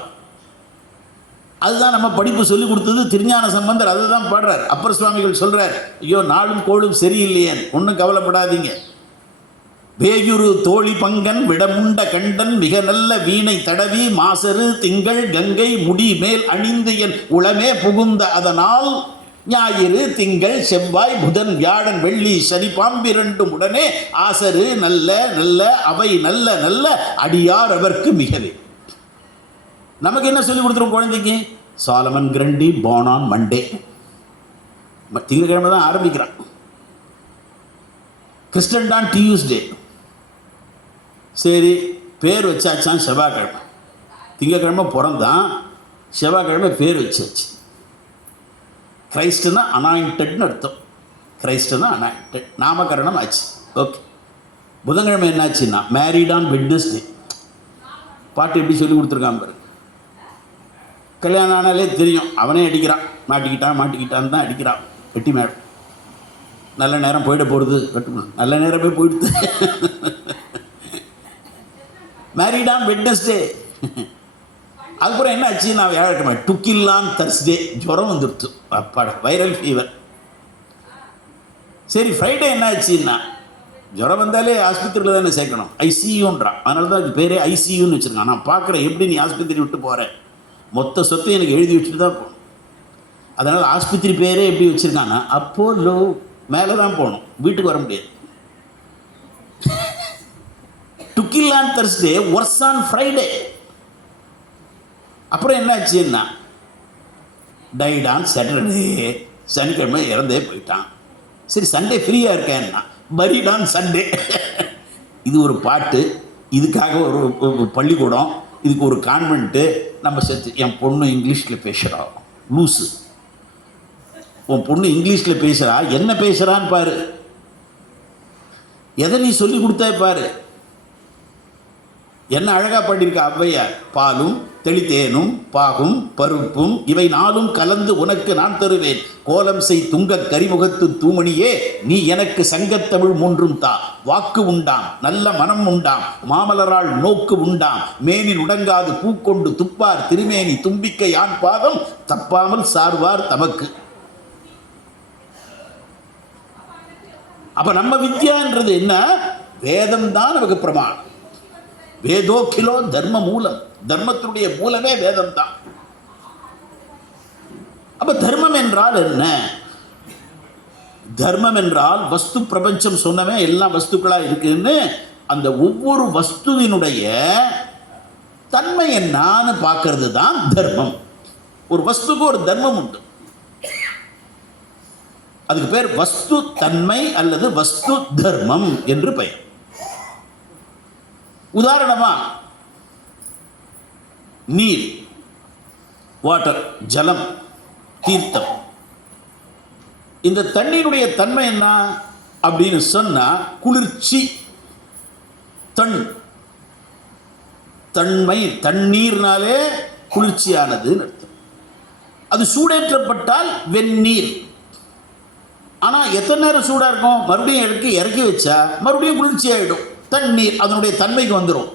அதுதான் நம்ம படிப்பு சொல்லி கொடுத்தது. திருஞான சம்பந்தர் அதை தான் பாடுறார். அப்பர் சுவாமிகள் சொல்கிறார், ஐயோ நாளும் கோளும் சரியில்லையேன், ஒன்றும் கவலைப்படாதீங்க. வேயுரு தோழி பங்கன் விடமுண்ட கண்டன் மிக நல்ல வீணை தடவி மாசரு திங்கள் கங்கை முடி மேல் அணிந்து என் உளமே புகுந்த அதனால் ஞாயிறு திங்கள் செவ்வாய் புதன் வியாழன் வெள்ளி சனி பாம்பிரண்டும் உடனே ஆசரு நல்ல நல்ல அவை நல்ல நல்ல அடியார் அவர்க்கு மிகவே. நமக்கு என்ன சொல்லி கொடுத்துரும் குழந்தைக்கு? Solomon Grundy born on Monday, திங்கக்கிழமை தான் ஆரம்பிக்கிறான். Christened on Tuesday. சரி, பேர் வச்சாச்சான் செவ்வாய்க்கிழமை. திங்கக்கிழமை பிறந்தான், செவ்வாய்க்கிழமை பேர் வச்சாச்சு. கிரைஸ்ட்னா அனாயிண்டட்னு அர்த்தம். கிரைஸ்ட்னா அனாயிண்டட், நாமகரணம் ஆச்சு. ஓகே. புதன்கிழமை என்னாச்சுன்னா மேரிட் ஆன் வெட்னஸ்டே. பாட்டு எப்படி சொல்லி கொடுத்துருக்கான் பாரு. கல்யாணம் ஆனாலே தெரியும், அவனே அடிக்கிறான், மாட்டிக்கிட்டான்னு தான் அடிக்கிறான். வெட்டி மேடம், நல்ல நேரம் போயிட போகிறது, வெட்டணும், நல்ல நேரமே போயிடுது. Married on Wednesday. அதுக்கப்புறம் என்ன ஆச்சு? நான் வியாழக்கிழமை டுக்கில்லான் தர்ஸ்டே, ஜுரம் வந்துடுச்சு, அப்பாட வைரல் ஃபீவர். சரி, ஃப்ரைடே என்ன ஆச்சுன்னா ஜுரம் வந்தாலே ஆஸ்பத்திரியில் தானே சேர்க்கணும், ஐசியூன்றான். அதனால தான் அது பேரே ஐசியூன்னு வச்சுருக்கான். நான் பார்க்குறேன் எப்படி நீ ஆஸ்பத்திரி விட்டு போகிறேன், மொத்த சொத்தை எனக்கு எழுதி வச்சுட்டு தான் போகணும். அதனால் ஆஸ்பத்திரி பேரே எப்படி வச்சுருக்காங்கன்னா அப்போலோ, மேலே தான் போகணும், வீட்டுக்கு வர முடியாது. டுக்கில்லான் தர்ஸ்டே, ஒர்ஸ் ஆன் ஃப்ரைடே. அப்புறம் என்ன ஆச்சுன்னா டைட் ஆன் சாட்டர்டே, சனிக்கிழமை இறந்தே போயிட்டான். சரி, சண்டே ஃப்ரீயாக இருக்கேன்னா பரிட் ஆன் சண்டே. இது ஒரு பாட்டு, இதுக்காக ஒரு பள்ளிக்கூடம், இதுக்கு ஒரு கான்வென்ட்டு. நம்ம சேர்த்து என் பொண்ணு இங்கிலீஷில் பேசுகிறா, லூஸு. உன் பொண்ணு இங்கிலீஷில் பேசுகிறா, என்ன பேசுகிறான்னு பாரு, எதை நீ சொல்லி கொடுத்தா பாரு. என்ன அழகாக பாடியிருக்க ஔவையார், பாலும் தெளித்தேனும் பாகும் பருப்பும் இவை 4ம் கலந்து உனக்கு நான் தருவேன், கோலம் செய் துங்க கரிமுகத்து தூமணியே நீ எனக்கு சங்கத்தமிழ் 3ம் தா, வாக்கு உண்டாம் நல்ல மனம் உண்டாம் மாமலரால் நோக்கு உண்டாம், மேனில் உடங்காது பூக்கொண்டு துப்பார் திருமேனி தும்பிக்கை யான் பாதம் தப்பாமல் சார்வார் தமக்கு. அப்ப நம்ம வித்யான்றது என்ன? வேதம் தான் நமக்கு பிரமாணம். வேதோக்கிலோ தர்ம மூலம், தர்மத்தினுடைய மூலமே வேதம் தான். அப்ப தர்மம் என்றால் என்ன? தர்மம் என்றால் வஸ்து பிரபஞ்சம் சொன்னவே எல்லாம் வஸ்துக்களா இருக்குன்னு, அந்த ஒவ்வொரு வஸ்துவினுடைய தன்மை என்னான்னு பார்க்கறது தான் தர்மம். ஒரு வஸ்துக்கு ஒரு தர்மம் உண்டு, அதுக்கு பேர் வஸ்து தன்மை அல்லது வஸ்து தர்மம் என்று பெயர். உதாரணமா நீர், வாட்டர், ஜலம், தீர்த்தம். இந்த தண்ணீருடைய தன்மை என்ன அப்படின்னு சொன்னா குளிர்ச்சி. தன்மை, தண்ணீர்னாலே குளிர்ச்சியானதுன்னு அர்த்தம். அது சூடேற்றப்பட்டால் வெந்நீர். ஆனால் எத்தனை நேரம் சூடாக இருக்கும்? மறுபடியும் இறக்கி வச்சா மறுபடியும் குளிர்ச்சி ஆகிடும். தண்ணீர் அதனுடைய தன்மைக்கு வந்துடும்.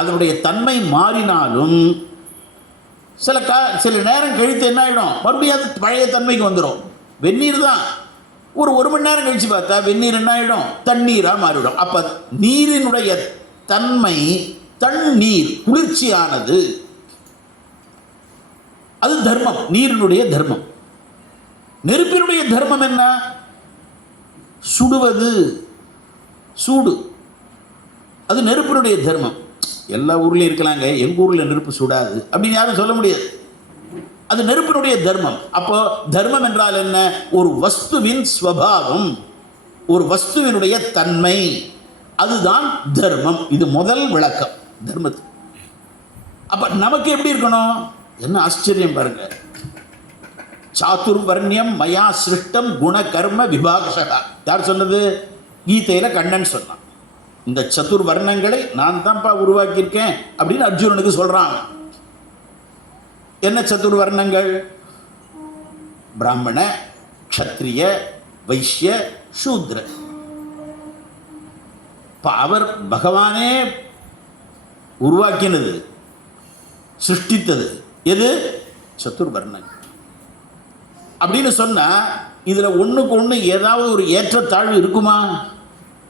அதனுடைய தன்மை மாறினாலும் சில நேரம் கழித்து என்ன ஆகிடும்? மறுபடியும் அது பழைய தன்மைக்கு வந்துடும். வெந்நீர் தான். ஒரு மணி நேரம் கழித்து பார்த்தா வெந்நீர் என்ன ஆகிடும்? தண்ணீராக மாறிவிடும். அப்போ நீரினுடைய தன்மை தண்ணீர் குளிர்ச்சியானது. அது தர்மம், நீரினுடைய தர்மம். நெருப்பினுடைய தர்மம் என்ன? சுடுவது, சூடு. அது நெருப்பினுடைய தர்மம். எல்லா ஊர்லேயும் இருக்கலாங்க, எங்கள் ஊரில் நெருப்பு சுடாது அப்படின்னு யாரும் சொல்ல முடியாது. அது நெருப்பினுடைய தர்மம். அப்போ தர்மம் என்றால் என்ன? ஒரு வஸ்துவின் ஸ்வபாவம், ஒரு வஸ்துவினுடைய தன்மை, அதுதான் தர்மம். இது முதல் விளக்கம் தர்மத்து. அப்ப நமக்கு எப்படி இருக்கணும்? என்ன ஆச்சரியம் பாருங்க. சாதுர்வர்ணியம் மயா சிருஷ்டம் குண கர்ம விபாகஷகா. யார் சொன்னது? கீதையில கண்ணன் சொன்னான். இந்த சதுர்வர்ணங்களை நான் தான்ப்பா உருவாக்கியிருக்கேன் அப்படின்னு அர்ஜுனனுக்கு சொல்றாங்க. என்ன சதுர்வர்ணங்கள்? பிராமண, க்ஷத்ரிய, வைஷ்ய, சூத்ர. அவர் பகவானே உருவாக்கினது, சிருஷ்டித்தது எது? சதுர்வர்ணங்கள் அப்படின்னு சொன்னா இதுல ஒண்ணுக்கு ஒண்ணு ஏதாவது ஒரு ஏற்றத்தாழ்வு இருக்குமா?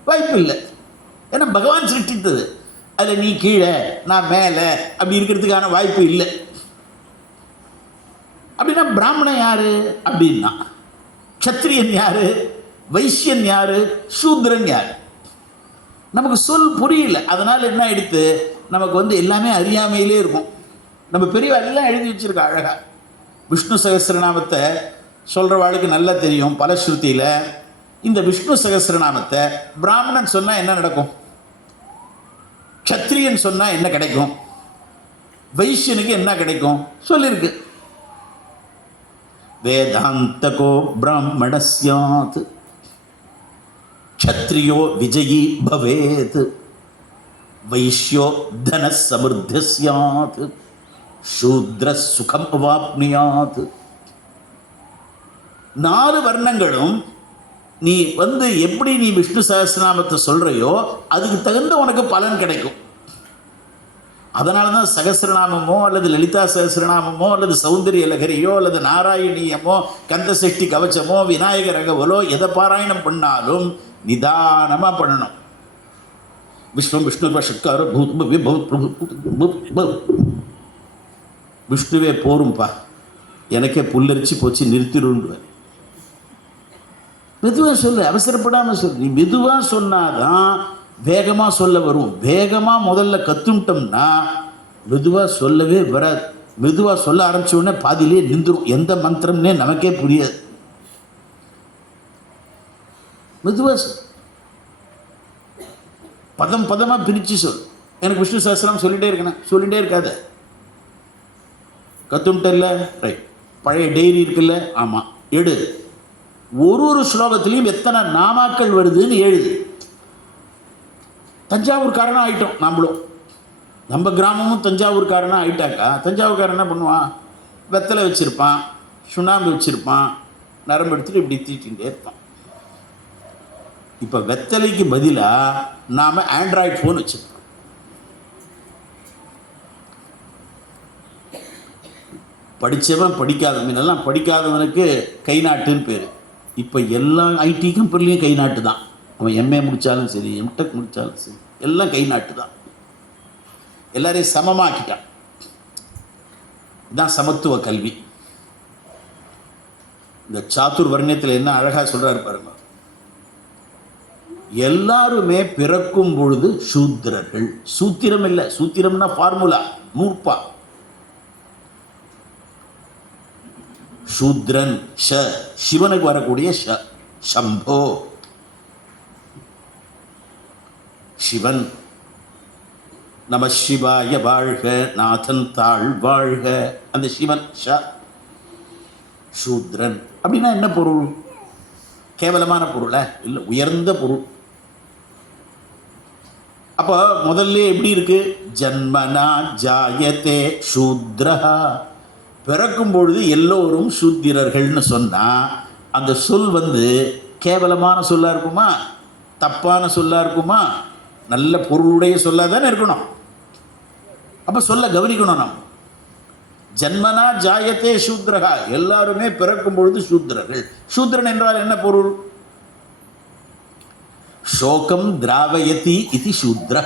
வாய்ப்பு இல்லை. ஏன்னா பகவான் சிருஷ்டித்தது. அதில் நீ கீழே நான் மேலே அப்படி இருக்கிறதுக்கான வாய்ப்பு இல்லை. அப்படின்னா பிராமணன் யாரு அப்படின்னா, க்ஷத்ரியன் யாரு, வைசியன் யாரு, சூத்ரன் யாரு? நமக்கு சொல் புரியல. அதனால் என்ன ஆயிடுத்து? நமக்கு எல்லாமே அறியாமையிலே இருக்கும். நம்ம பெரியவா எல்லாம் எழுதி வச்சிருக்கா அழகா. விஷ்ணு சகஸ்ரநாமத்தை சொல்கிறவாளுக்கு நல்லா தெரியும். பலஸ்ருதியில் இந்த விஷ்ணு சகஸ்ரநாமத்தை பிராமணன் சொன்னால் என்ன நடக்கும், க்ஷத்ரியன் சொன்னால் என்ன கிடைக்கும், வைசியனுக்கு என்ன கிடைக்கும் சொல்லியிருக்கு. வேதாந்தகோ பிராமணஸ்யாத் க்ஷத்ரியோ விஜயி பவேத் வைஷ்யோ தன சமிருத்தியாத் சூத்ர சுகம் அவாப்னுயாத். 4 வர்ணங்களும் நீ எப்படி நீ விஷ்ணு சகஸ்ரநாமத்தை சொல்றையோ அதுக்கு தகுந்த உனக்கு பலன் கிடைக்கும். அதனால தான் சகஸ்ரநாமமோ அல்லது லலிதா சகஸ்ரநாமமோ அல்லது சௌந்தரிய லகரியோ அல்லது நாராயணியமோ கந்தசஷ்டி கவச்சமோ விநாயக ரகவலோ எதை பாராயணம் பண்ணாலும் நிதானமாக பண்ணணும். விஸ்வம் விஷ்ணு சட்கார விஷ்ணுவே போரும்பா, எனக்கே புல்லரிச்சு போச்சு, நிறுத்திடுவேன். மெதுவாக சொல்லு, அவசரப்படாமல் சொல்லு. நீ மெதுவாக சொன்னாதான் வேகமாக சொல்ல வரும். வேகமாக முதல்ல கற்றுட்டோம்னா மெதுவாக சொல்லவே வராது. மெதுவாக சொல்ல ஆரம்பிச்ச உடனே பாதியிலே நின்றுடும். எந்த மந்திரம்னே நமக்கே புரியாது. மெதுவாக சொல், பதம் பதமாக பிரித்து சொல். எனக்கு விஷ்ணு சஹஸ்ரநாமம் சொல்லிகிட்டே இருக்கணும், சொல்லிகிட்டே இருக்காத. கற்றுட்டல ரைட், பழைய டைரி இருக்குல்ல, ஆமாம் எடு. ஒரு ஸ்லோகத்திலையும் எத்தனை நாமாக்கள் வருதுன்னு எழுது. தஞ்சாவூர்காரனாக ஆகிட்டோம் நம்மளும். நம்ம கிராமமும் தஞ்சாவூர்காரனாக ஆகிட்டாக்கா தஞ்சாவூர்காரன் என்ன பண்ணுவான்? வெத்தலை வச்சுருப்பான், சுண்ணாம்பு வச்சுருப்பான், நரம்பு எடுத்துகிட்டு இப்படி தீட்டிகிட்டே இருப்பான். இப்போ வெத்தலைக்கு பதிலாக நாம் ஆண்ட்ராய்டு ஃபோன் வச்சுருப்போம். படித்தவன் படிக்காதவன், முன்னெல்லாம் படிக்காதவனுக்கு கை நாட்டுன்னு பேர். இப்போ எல்லா ஐடி கம்பெனிலையும் கை நாட்டு தான். அவன் எம்ஏ முடித்தாலும் சரி, எம்டெக் முடித்தாலும் சரி, எல்லாம் கை நாட்டு தான். எல்லாரையும் சமமாக்கிட்டான். இதுதான் சமத்துவ கல்வி. இந்த சாதுர்வர்ணியத்தில் என்ன அழகாக சொல்கிறாரு பாருங்க. எல்லாருமே பிறக்கும் பொழுது சூத்திரர்கள். சூத்திரம் இல்லை, சூத்திரம்னா ஃபார்முலா, நூற்பா. சூத்ரன் ஷ, சிவனுக்கு வரக்கூடிய ஷ, சம்போ சிவன். நம சிவாய வாழ்க, நாதன் தாழ் வாழ்க. அந்த சிவன் ஷ. சூத்ரன் அப்படின்னா என்ன பொருள்? கேவலமான பொருளா? இல்லை, உயர்ந்த பொருள். அப்போ முதல்ல எப்படி இருக்கு? ஜன்மனா ஜாயத்தே சூத்ரஹா பிறக்கும் பொழுது எல்லோரும் சூத்திரர்கள்னு சொன்னால் அந்த சொல் கேவலமான சொல்லாக இருக்குமா, தப்பான சொல்லாக இருக்குமா, நல்ல பொருளுடைய சொல்லாக தானே இருக்கணும். அப்போ சொல்ல கவனிக்கணும். நம்ம ஜன்மனா ஜாயத்தே சூத்ரகா, எல்லாருமே பிறக்கும் பொழுது சூத்திரர்கள். சூத்திரன் என்றால் என்ன பொருள்? சோகம் திராவயதி இது சூத்ர.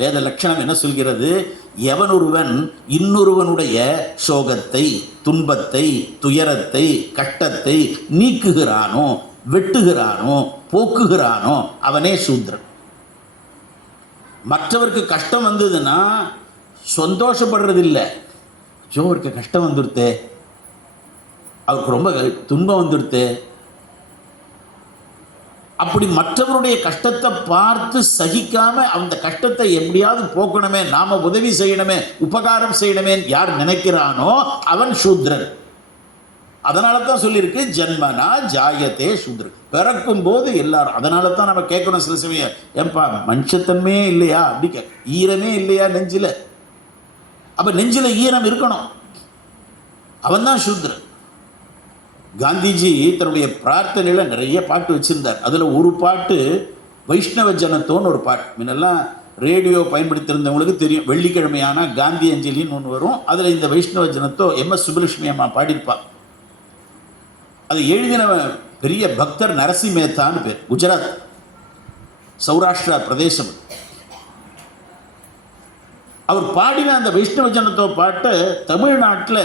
வேத லட்சணம் என்ன சொல்கிறது? எவன் ஒருவன் இன்னொருவனுடைய சோகத்தை, துன்பத்தை, துயரத்தை, கஷ்டத்தை நீக்குகிறானோ, வெட்டுகிறானோ, போக்குகிறானோ அவனே சூத்ரன். மற்றவருக்கு கஷ்டம் வந்ததுன்னா சந்தோஷப்படுறதில்லை. அவருக்கு கஷ்டம் வந்துடுத்தே, அவருக்கு ரொம்ப துன்பம் வந்துடுத்தே, அப்படி மற்றவருடைய கஷ்டத்தை பார்த்து சகிக்காம அந்த கஷ்டத்தை எப்படியாவது போக்கணுமே, நாம உதவி செய்யணுமே, உபகாரம் செய்யணுமே யார் நினைக்கிறானோ அவன் சூத்ரன். அதனால தான் சொல்லியிருக்கு ஜன்மனா ஜாயத்தே சூத்ரன். பிறக்கும் போது எல்லாரும். அதனால தான் நம்ம கேட்கணும் சில சமயம், ஏன்பா மனுஷத்தன்மையே இல்லையா அப்படி ஈரமே இல்லையா நெஞ்சில்? அப்ப நெஞ்சில் ஈரம் இருக்கணும். அவன் தான் சூத்ரன். காந்திஜி தன்னுடைய பிரார்த்தனையில் நிறைய பாட்டு வச்சுருந்தார். அதில் ஒரு பாட்டு வைஷ்ணவ ஜனத்தோன்னு ஒரு பாட்டு. முன்னெல்லாம் ரேடியோ பயன்படுத்தியிருந்தவங்களுக்கு தெரியும். வெள்ளிக்கிழமையான காந்தி அஞ்சலின்னு ஒன்று வரும். அதில் இந்த வைஷ்ணவ ஜனத்தோ MS சுப்புலட்சுமி அம்மா பாடிப்பாள். அது எழுதின பெரிய பக்தர் நரசி மேத்தான்னு பேர். குஜராத் சௌராஷ்டிரா பிரதேசம். அவர் பாடின அந்த வைஷ்ணவ ஜனத்தோ பாட்டு தமிழ்நாட்டில்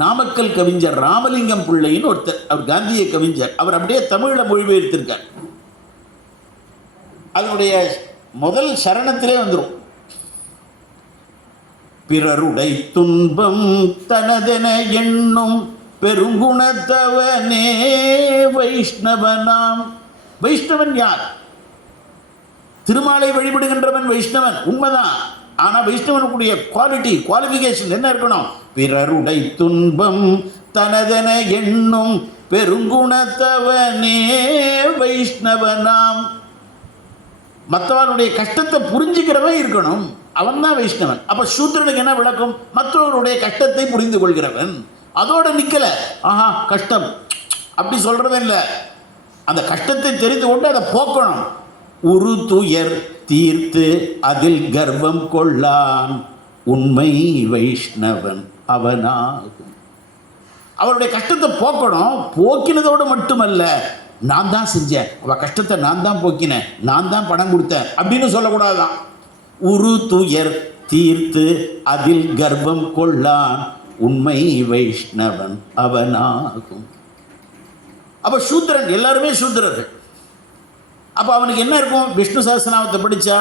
நாமக்கல் கவிஞர் ராமலிங்கம் பிள்ளைன்னு ஒருத்தர், அவர் காந்திய கவிஞர், அவர் அப்படியே தமிழில் மொழிபெயர்த்திருக்கார். அதனுடைய முதல் சரணத்திலே வந்துடும். பிறருடை துன்பம் தனதென எண்ணும் பெருங்குணத்தவனே வைஷ்ணவனாம். வைஷ்ணவன் யார்? திருமாலை வழிபடுகின்றவன் வைஷ்ணவன், உண்மைதான். ஆனால் வைஷ்ணவனுக்குரிய குவாலிஃபிகேஷன் என்ன இருக்கணும்? பிறருடை துன்பம் தனதென எண்ணும் பெருங்குணத்தவனே வைஷ்ணவனாம். மற்றவனுடைய கஷ்டத்தை புரிஞ்சுக்கிறவன் இருக்கணும், அவன் தான் வைஷ்ணவன். அப்போ சூத்திரனுக்கு என்ன விளக்கம்? மற்றவருடைய கஷ்டத்தை புரிந்து கொள்கிறவன். அதோட நிற்கலை, ஆஹா கஷ்டம் அப்படி சொல்கிறவன் இல்லை. அந்த கஷ்டத்தை தெரிந்து கொண்டு அதை போக்கணும். உரு துயர் தீர்த்து அதில் கர்வம் கொள்ளான் உண்மை வைஷ்ணவன் அவனாகும். அவருடைய கஷ்டத்தை போக்கணும். போக்கினதோடு மட்டுமல்ல, நான் தான் செஞ்சேன், அவள் கஷ்டத்தை நான் தான் போக்கினேன், நான் தான் பணம் கொடுத்தேன் அப்படின்னு சொல்லக்கூடாதான். உரு துயர் தீர்த்து அதில் கர்வம் கொள்ளான் உண்மை வைஷ்ணவன் அவனாகும். அப்போ சூத்திரன் எல்லாருமே சூத்திரர்கள். அப்போ அவனுக்கு என்ன இருக்கும்? விஷ்ணு சஹஸ்ரநாமத்தை படித்தா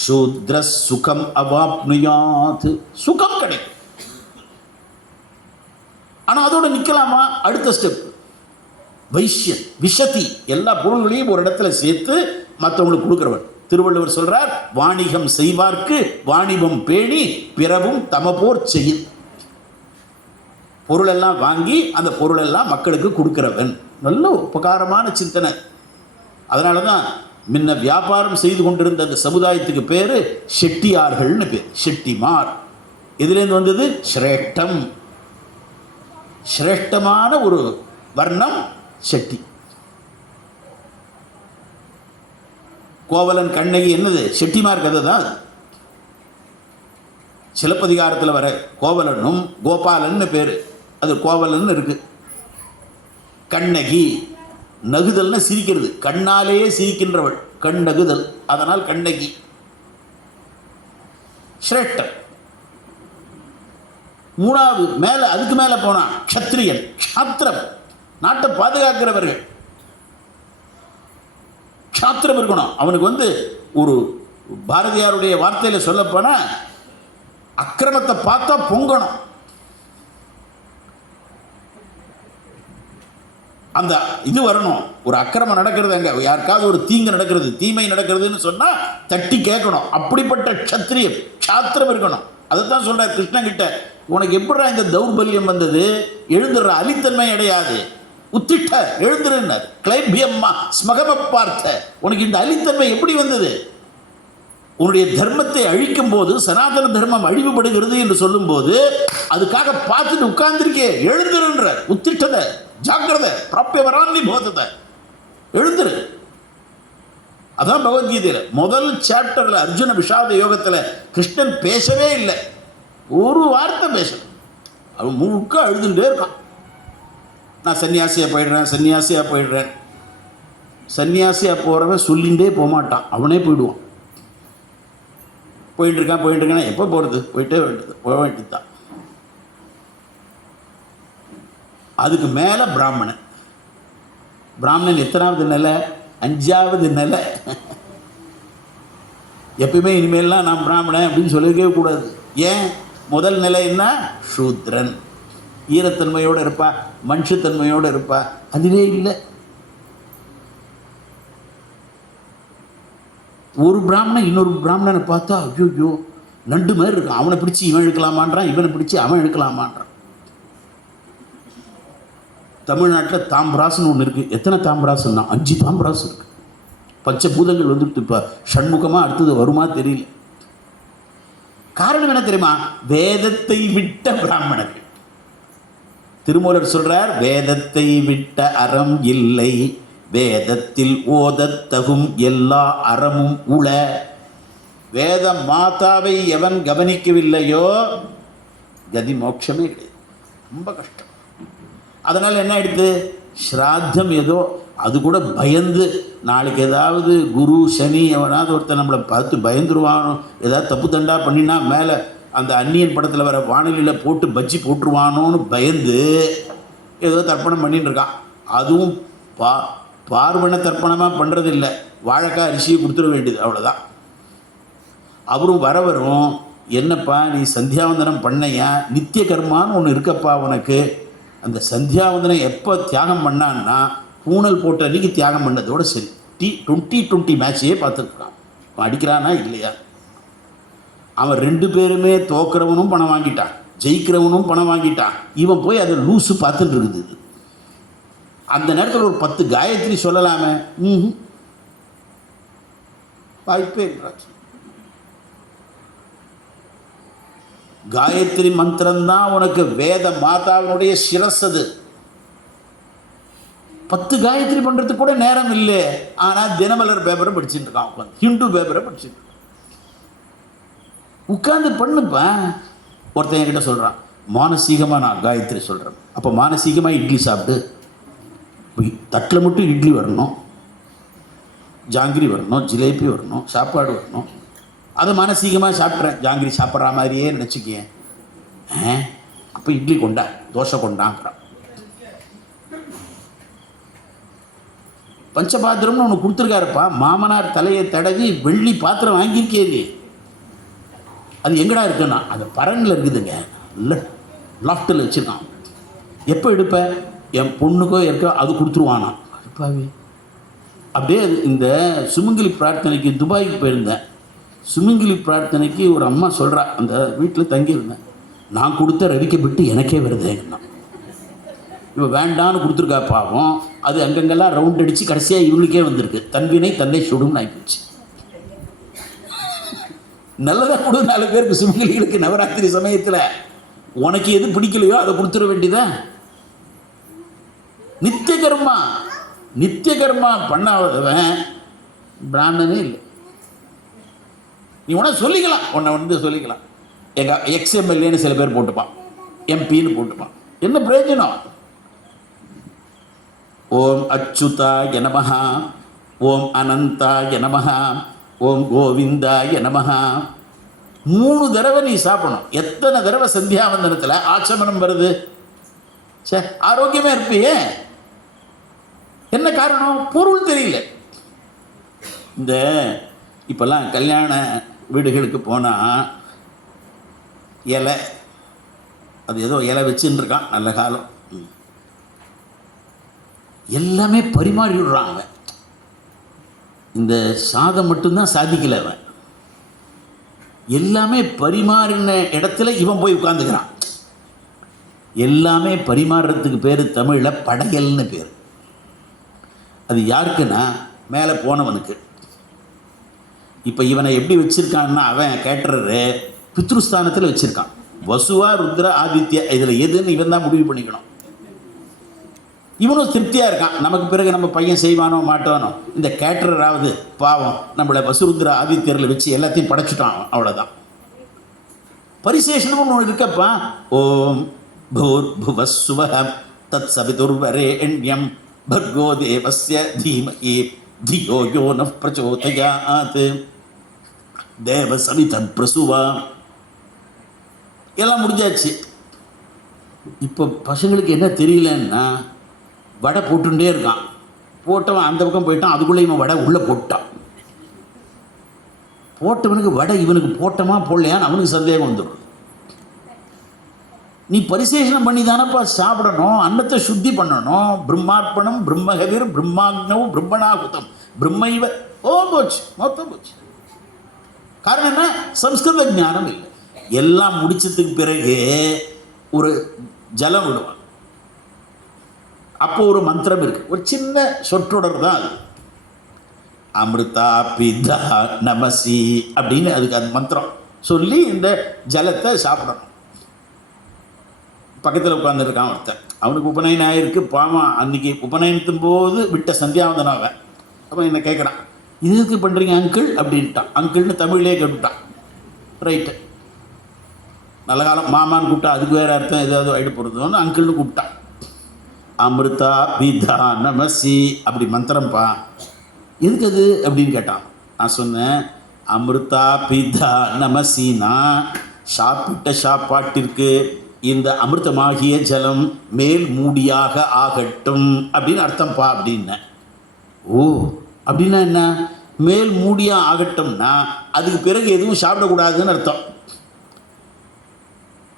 சூத்ர சுகம் அவாப்னுயாத், சுகம் கிடைக்கும். ஆனால் அதோட நிற்கலாமா? அடுத்த ஸ்டெப் வைஷ்யன் விஷதி, எல்லா பொருள்களையும் ஒரு இடத்துல சேர்த்து மற்றவங்களுக்கு கொடுக்குறவன். திருவள்ளுவர் சொல்றார், வாணிகம் செய்வார்க்கு வாணிபம் பேணி பிறவும் தமபோர் செய்யும். பொருளெல்லாம் வாங்கி அந்த பொருளெல்லாம் மக்களுக்கு கொடுக்குறவன். நல்ல உபகாரமான சிந்தனை. அதனால தான் முன்ன வியாபாரம் செய்து கொண்டிருந்த அந்த சமுதாயத்துக்கு பேர் செட்டியார்கள்னு பேர். செட்டிமார் எதுலேருந்து வந்தது? சிரேஷ்டம், சிரேஷ்டமான ஒரு வர்ணம் செட்டி. கோவலன் கண்ணகி என்னது? செட்டிமார் கதை தான். சிலப்பதிகாரத்தில் வர கோவலனும் கோபாலன்னு பேர், அது கோவலன் இருக்கு. கண்ணகி நகுதல்னு சிரிக்கிறது, கண்ணாலேயே சிரிக்கின்றவள், கண் நகுதல், அதனால் கண்ணகி. சிரேஷ்டம். மூணாவது மேலே, அதுக்கு மேலே போனான் க்ஷத்ரியன், க்ஷாத்திரம், நாட்டை பாதுகாக்கிறவர்கள். க்ஷாத்திரம் இருக்கணும் அவனுக்கு. ஒரு பாரதியாருடைய வார்த்தையில் சொல்லப்போனால் அக்கிரமத்தை பார்த்தா பொங்கணும். அந்த இது வரணும். ஒரு அக்கிரமம் நடக்கிறது, அங்கே யாருக்காவது ஒரு தீங்கு நடக்கிறது, தீமை நடக்கிறதுன்னு சொன்னால் தட்டி கேட்கணும். அப்படிப்பட்ட க்ஷத்ரியம், க்ஷாத்திரம் இருக்கணும். அதை தான் சொல்கிறார் கிருஷ்ணன் கிட்ட, உனக்கு எப்படா இந்த தௌர்பல்யம் வந்தது? எழுந்துடுற, அலித்தன்மை அடையாது, உத்திட்ட எழுந்துருன்னார். கிளைபியம்மா ஸ்மகம பார்த்த, உனக்கு இந்த அலித்தன்மை எப்படி வந்தது? உன்னுடைய தர்மத்தை அழிக்கும் போது, சனாதன தர்மம் அழிவுபடுகிறது என்று சொல்லும்போது, அதுக்காக பார்த்துட்டு உட்கார்ந்துருக்கே, எழுந்துருன்ற உத்திட்டத ஜாக்கிரதை பிராப்பியவரான்னி போதத்தை, எழுந்துரு. அதான் பகவத்கீதையில் முதல் சாப்டரில் அர்ஜுன விஷாத யோகத்தில் கிருஷ்ணன் பேசவே இல்லை, ஒரு வார்த்தை பேசணும். அவன் முழுக்க அழுதுகிட்டே இருக்கான். நான் சன்னியாசியாக போயிடுறேன், சன்னியாசியாக போயிடுறேன். சன்னியாசியாக போகிறவன் சொல்லிகிட்டே போகமாட்டான், அவனே போயிடுவான். போயிட்டுருக்கான். எப்போ போகிறது? போக வேண்டியது தான். அதுக்கு மேலே பிராமணன் எத்தனாவது நிலை? 5வது நிலை. எப்பயுமே இனிமேல்லாம் நான் பிராமணன் அப்படின்னு சொல்லிக்கவே கூடாது. ஏன்? முதல் நிலை என்ன? சூத்ரன். ஈரத்தன்மையோடு இருப்பா, மனுஷத்தன்மையோடு இருப்பா. அதுவே இல்லை. ஒரு பிராமணன் இன்னொரு பிராமணனை பார்த்தா ஐயோ நண்டு மாதிரி இருக்கும். அவனை பிடிச்சி இவன் இழுக்கலாமான்றான், இவனை பிடிச்சி அவன் இழுக்கலாமான்றான். தமிழ்நாட்டில் தாம்பராசுன்னு ஒன்று இருக்குது. எத்தனை தாம்பராசுன்னா 5 தாம்பராசு இருக்குது. பஞ்சபூதங்கள் வந்துட்டு இப்போ ஷண்முகமாக அடுத்தது வருமா தெரியல. காரணம் என்ன தெரியுமா? வேதத்தை விட்ட பிராமணர்கள். திருமூலர் சொல்றார், வேதத்தை விட்ட அறம் இல்லை, வேதத்தில் ஓதத்தகும் எல்லா அறமும் உள. வேத மாதாவை எவன் கவனிக்கவில்லையோ கதி மோட்சமே கிடையாது. ரொம்ப கஷ்டம். அதனால் என்ன ஆயிடுது? ஸ்ராத்தம் ஏதோ அது கூட பயந்து, நாளைக்கு ஏதாவது குரு சனி எவனாவது ஒருத்தர் நம்மளை பார்த்து பயந்துருவானோ, ஏதாவது தப்பு தண்டா பண்ணினா மேலே அந்த அந்நியன் படத்தில் வர வானிலையில் போட்டு பஜ்ஜி போட்டுருவானோன்னு பயந்து ஏதோ தர்ப்பணம் பண்ணின்னு இருக்கான். அதுவும் பார்வண தர்ப்பணமாக பண்ணுறது இல்லை, வாழைக்காய் அரிசியை கொடுத்துட வேண்டியது, அவ்வளோதான். அவரும் வரவரும், என்னப்பா நீ சந்தியாவந்தனம் பண்ணையா, நித்திய கர்மான்னு ஒன்று இருக்கப்பா உனக்கு. அந்த சந்தியாவந்தனம் எப்போ தியாகம் பண்ணான்னா பூனல் போட்ட அன்றைக்கி தியாகம் பண்ணதோடு சரி. 2020 மேட்சையே பார்த்துருக்கான். அவன் அடிக்கிறானா இல்லையா? அவன் 2 பேருமே தோக்கிறவனும் பணம் வாங்கிட்டான், ஜெயிக்கிறவனும் பணம் வாங்கிட்டான். இவன் போய் அதை லூஸு பார்த்துட்டு இருக்குது. அந்த நேரத்தில் ஒரு 10 காயத்ரி சொல்லலாமே, வாய்ப்பே என்றாச்சு. காயத்ரி மந்திரம்தான் உனக்கு வேத மாதாவினுடைய சிரசது. 10 காயத்ரி பண்ணுறதுக்கு கூட நேரம் இல்லை. ஆனால் தினமலர் பேப்பரை படிச்சுட்டு இருக்கான், உட்காந்து ஹிந்து பேப்பரை படிச்சுட்டு உட்காந்து பண்ணுப்பா. ஒருத்தன் என்கிட்ட சொல்கிறான், மானசீகமாக நான் காயத்ரி சொல்கிறேன். அப்போ மானசீகமாக இட்லி சாப்பிட்டு, தட்டில் மட்டும் இட்லி வரணும், ஜாங்கிரி வரணும், ஜிலேபி வரணும், சாப்பாடு வரணும். அதை மானசீகமாக சாப்பிட்றேன், ஜாங்கிரி சாப்பிட்ற மாதிரியே நினச்சிக்கேன். அப்போ இட்லி கொண்டா, தோசை கொண்டாங்கிறான். பஞ்சபாத்திரம்னு ஒன்று கொடுத்துருக்காருப்பா, மாமனார் தலையை தடவி வெள்ளி பாத்திரம் வாங்கியிருக்கே நீ. அது எங்கடா இருக்குன்னா அது பரனில் இருக்குதுங்க, இல்லை லாஃப்டில் வச்சுருக்கான். எப்போ எடுப்ப? என் பொண்ணுக்கோ இருக்கோ அது கொடுத்துருவானா. அப்பாவே. அப்படியே இந்த சுமங்கலி பிரார்த்தனைக்கு துபாய்க்கு போயிருந்தேன். சுமங்கலி பிரார்த்தனைக்கு ஒரு அம்மா சொல்கிறா, அந்த வீட்டில் தங்கியிருந்தேன், நான் கொடுத்த ரவிக்கை விட்டு எனக்கே வருதுன்னா. இவன் வேண்டான்னு கொடுத்துருக்கா பாவம். அது அங்கங்கெல்லாம் ரவுண்ட் அடித்து கடைசியாக இவளுக்கே வந்திருக்கு. தன்வினை தன்னை சுடும்னு ஆகிப்போச்சு. நல்லதாக கொடு 4 பேருக்கு சுமங்கலிகளுக்கு நவராத்திரி சமயத்தில். உனக்கு எது பிடிக்கலையோ அதை கொடுத்துட வேண்டியதான். நித்திய கர்மா பண்ணாதவன் பிராமணனே இல்லை. நீ உன்னை சொல்லிக்கலாம், உன்னை சொல்லிக்கலாம். எங்கள் XMLAன்னு சில பேர் போட்டுப்பான், MP போட்டுப்பான். என்ன பிரயோஜனம்? ஓம் அச்சுதாய நமஹ, ஓம் அனந்தாய நமஹ, ஓம் கோவிந்தாய நமஹ. 3 தடவை நீ சாப்பிடணும். எத்தனை தடவை சந்தியாவந்தனத்தில் ஆச்சமனம் வருது? சே, ஆரோக்கியமாக இருப்பியே. என்ன காரணம்? பொருள் தெரியல. இந்த இப்போல்லாம் கல்யாண வீடுகளுக்கு போனால் இலை, அது ஏதோ இலை வச்சுன்னு இருக்கான், நல்ல காலம். எல்லாமே பரிமாறி விடுறான் அவன். இந்த சாதம் மட்டும்தான் சாதிக்கல அவன். எல்லாமே பரிமாறின இடத்துல இவன் போய் உட்காந்துக்கிறான். எல்லாமே பரிமாறுறதுக்கு பேர் தமிழில் படையல்னு பேர். அது யாருக்குன்னா மேலே போனவனுக்கு. இப்போ இவனை எப்படி வச்சுருக்கான்னா, அவன் கேட்டரு பித்ருஸ்தானத்தில் வச்சுருக்கான். வசுவா ருத்ர ஆதித்யா இதில் எதுன்னு இவன் தான் முடிவு பண்ணிக்கணும். இவனும் திருப்தியாக இருக்கான். நமக்கு பிறகு நம்ம பையன் செய்வானோ மாட்டானோ, இந்த கேட்டராவது பாவம் நம்மளை வசுருத்ர ஆதித்யரில் வச்சு எல்லாத்தையும் படைச்சிட்டான், அவ்வளோதான். பரிசேஷனும் ஒன்று இருக்கப்பா. ஓம் பூர் புவஸ்வஹ தத் சவிதுர்வரேண்யம் பர்கோ தேவஸ்ய தீமஹி தியோ யோ ந பிரச்சோதயாத் தேவ சவிதன் பிரசுவா. எல்லாம் முடிஞ்சாச்சு. இப்போ பசங்களுக்கு என்ன தெரியலன்னா, வடை போட்டுட்டே இருக்கான். போட்டவன் அந்த பக்கம் போயிட்டான், அதுக்குள்ளே இவன் வடை உள்ளே போட்டான். போட்டவனுக்கு வடை இவனுக்கு போட்டமா போடலையான்னு அவனுக்கு சந்தேகம் வந்துடும். நீ பரிசேஷனம் பண்ணி தானப்பா சாப்பிடணும், அன்னத்தை சுத்தி பண்ணணும். பிரம்மார்ப்பணம் பிரம்மகவிர் பிரம்மாக்னவ் பிரம்மணாகுதம் பிரம்மைவ. போச்சு, மொத்தம் போச்சு. காரணம் என்ன? சம்ஸ்கிருத ஞானம் இல்லை. எல்லாம் முடிச்சதுக்கு பிறகு ஒரு ஜலம் விடுவான். அப்போ ஒரு மந்திரம் இருக்கு, ஒரு சின்ன சொற்றொடர் தான் அது. அமிர்தா பிதா நமசி அப்படின்னு அதுக்கு அந்த மந்திரம் சொல்லி இந்த ஜலத்தை சாப்பிடணும். பக்கத்தில் உட்காந்துருக்கான் ஒருத்தன், அவனுக்கு உபநயனம் ஆகிருக்கு. பாவம், அன்றைக்கி உபநயனத்தும் போது விட்ட சந்தியாவந்தனம் அவன். அவன் என்ன கேட்குறான், இது எதுக்கு பண்ணுறீங்க அங்கிள் அப்படின்ட்டான். அங்கிள்னு தமிழ்லேயே கேட்டுட்டான். ரைட்டு, நல்ல காலம் மாமான்னு கூப்பிட்டா அதுக்கு வேறு அர்த்தம் ஏதாவது ஆகிட்டு போகிறதுன்னு அங்கிள்னு கூப்பிட்டான். அமிர்தா பிதா நமசி அப்படி மந்திரம்ப்பா. எதுக்கு அது அப்படின்னு கேட்டான். நான் சொன்னேன், அமிர்தா பிதா நமசினா சாப்பிட்ட சாப்பாட்டிற்கு இந்த அமிர்தமாகிய ஜலம் மேல் மூடியாக ஆகட்டும் அப்படின்னு அர்த்தம்ப்பா அப்படின்னேன். ஓ, அப்படின்னா என்ன? மேல் மூடியாக ஆகட்டும்னா அதுக்கு பிறகு எதுவும் சாப்பிடக்கூடாதுன்னு அர்த்தம்.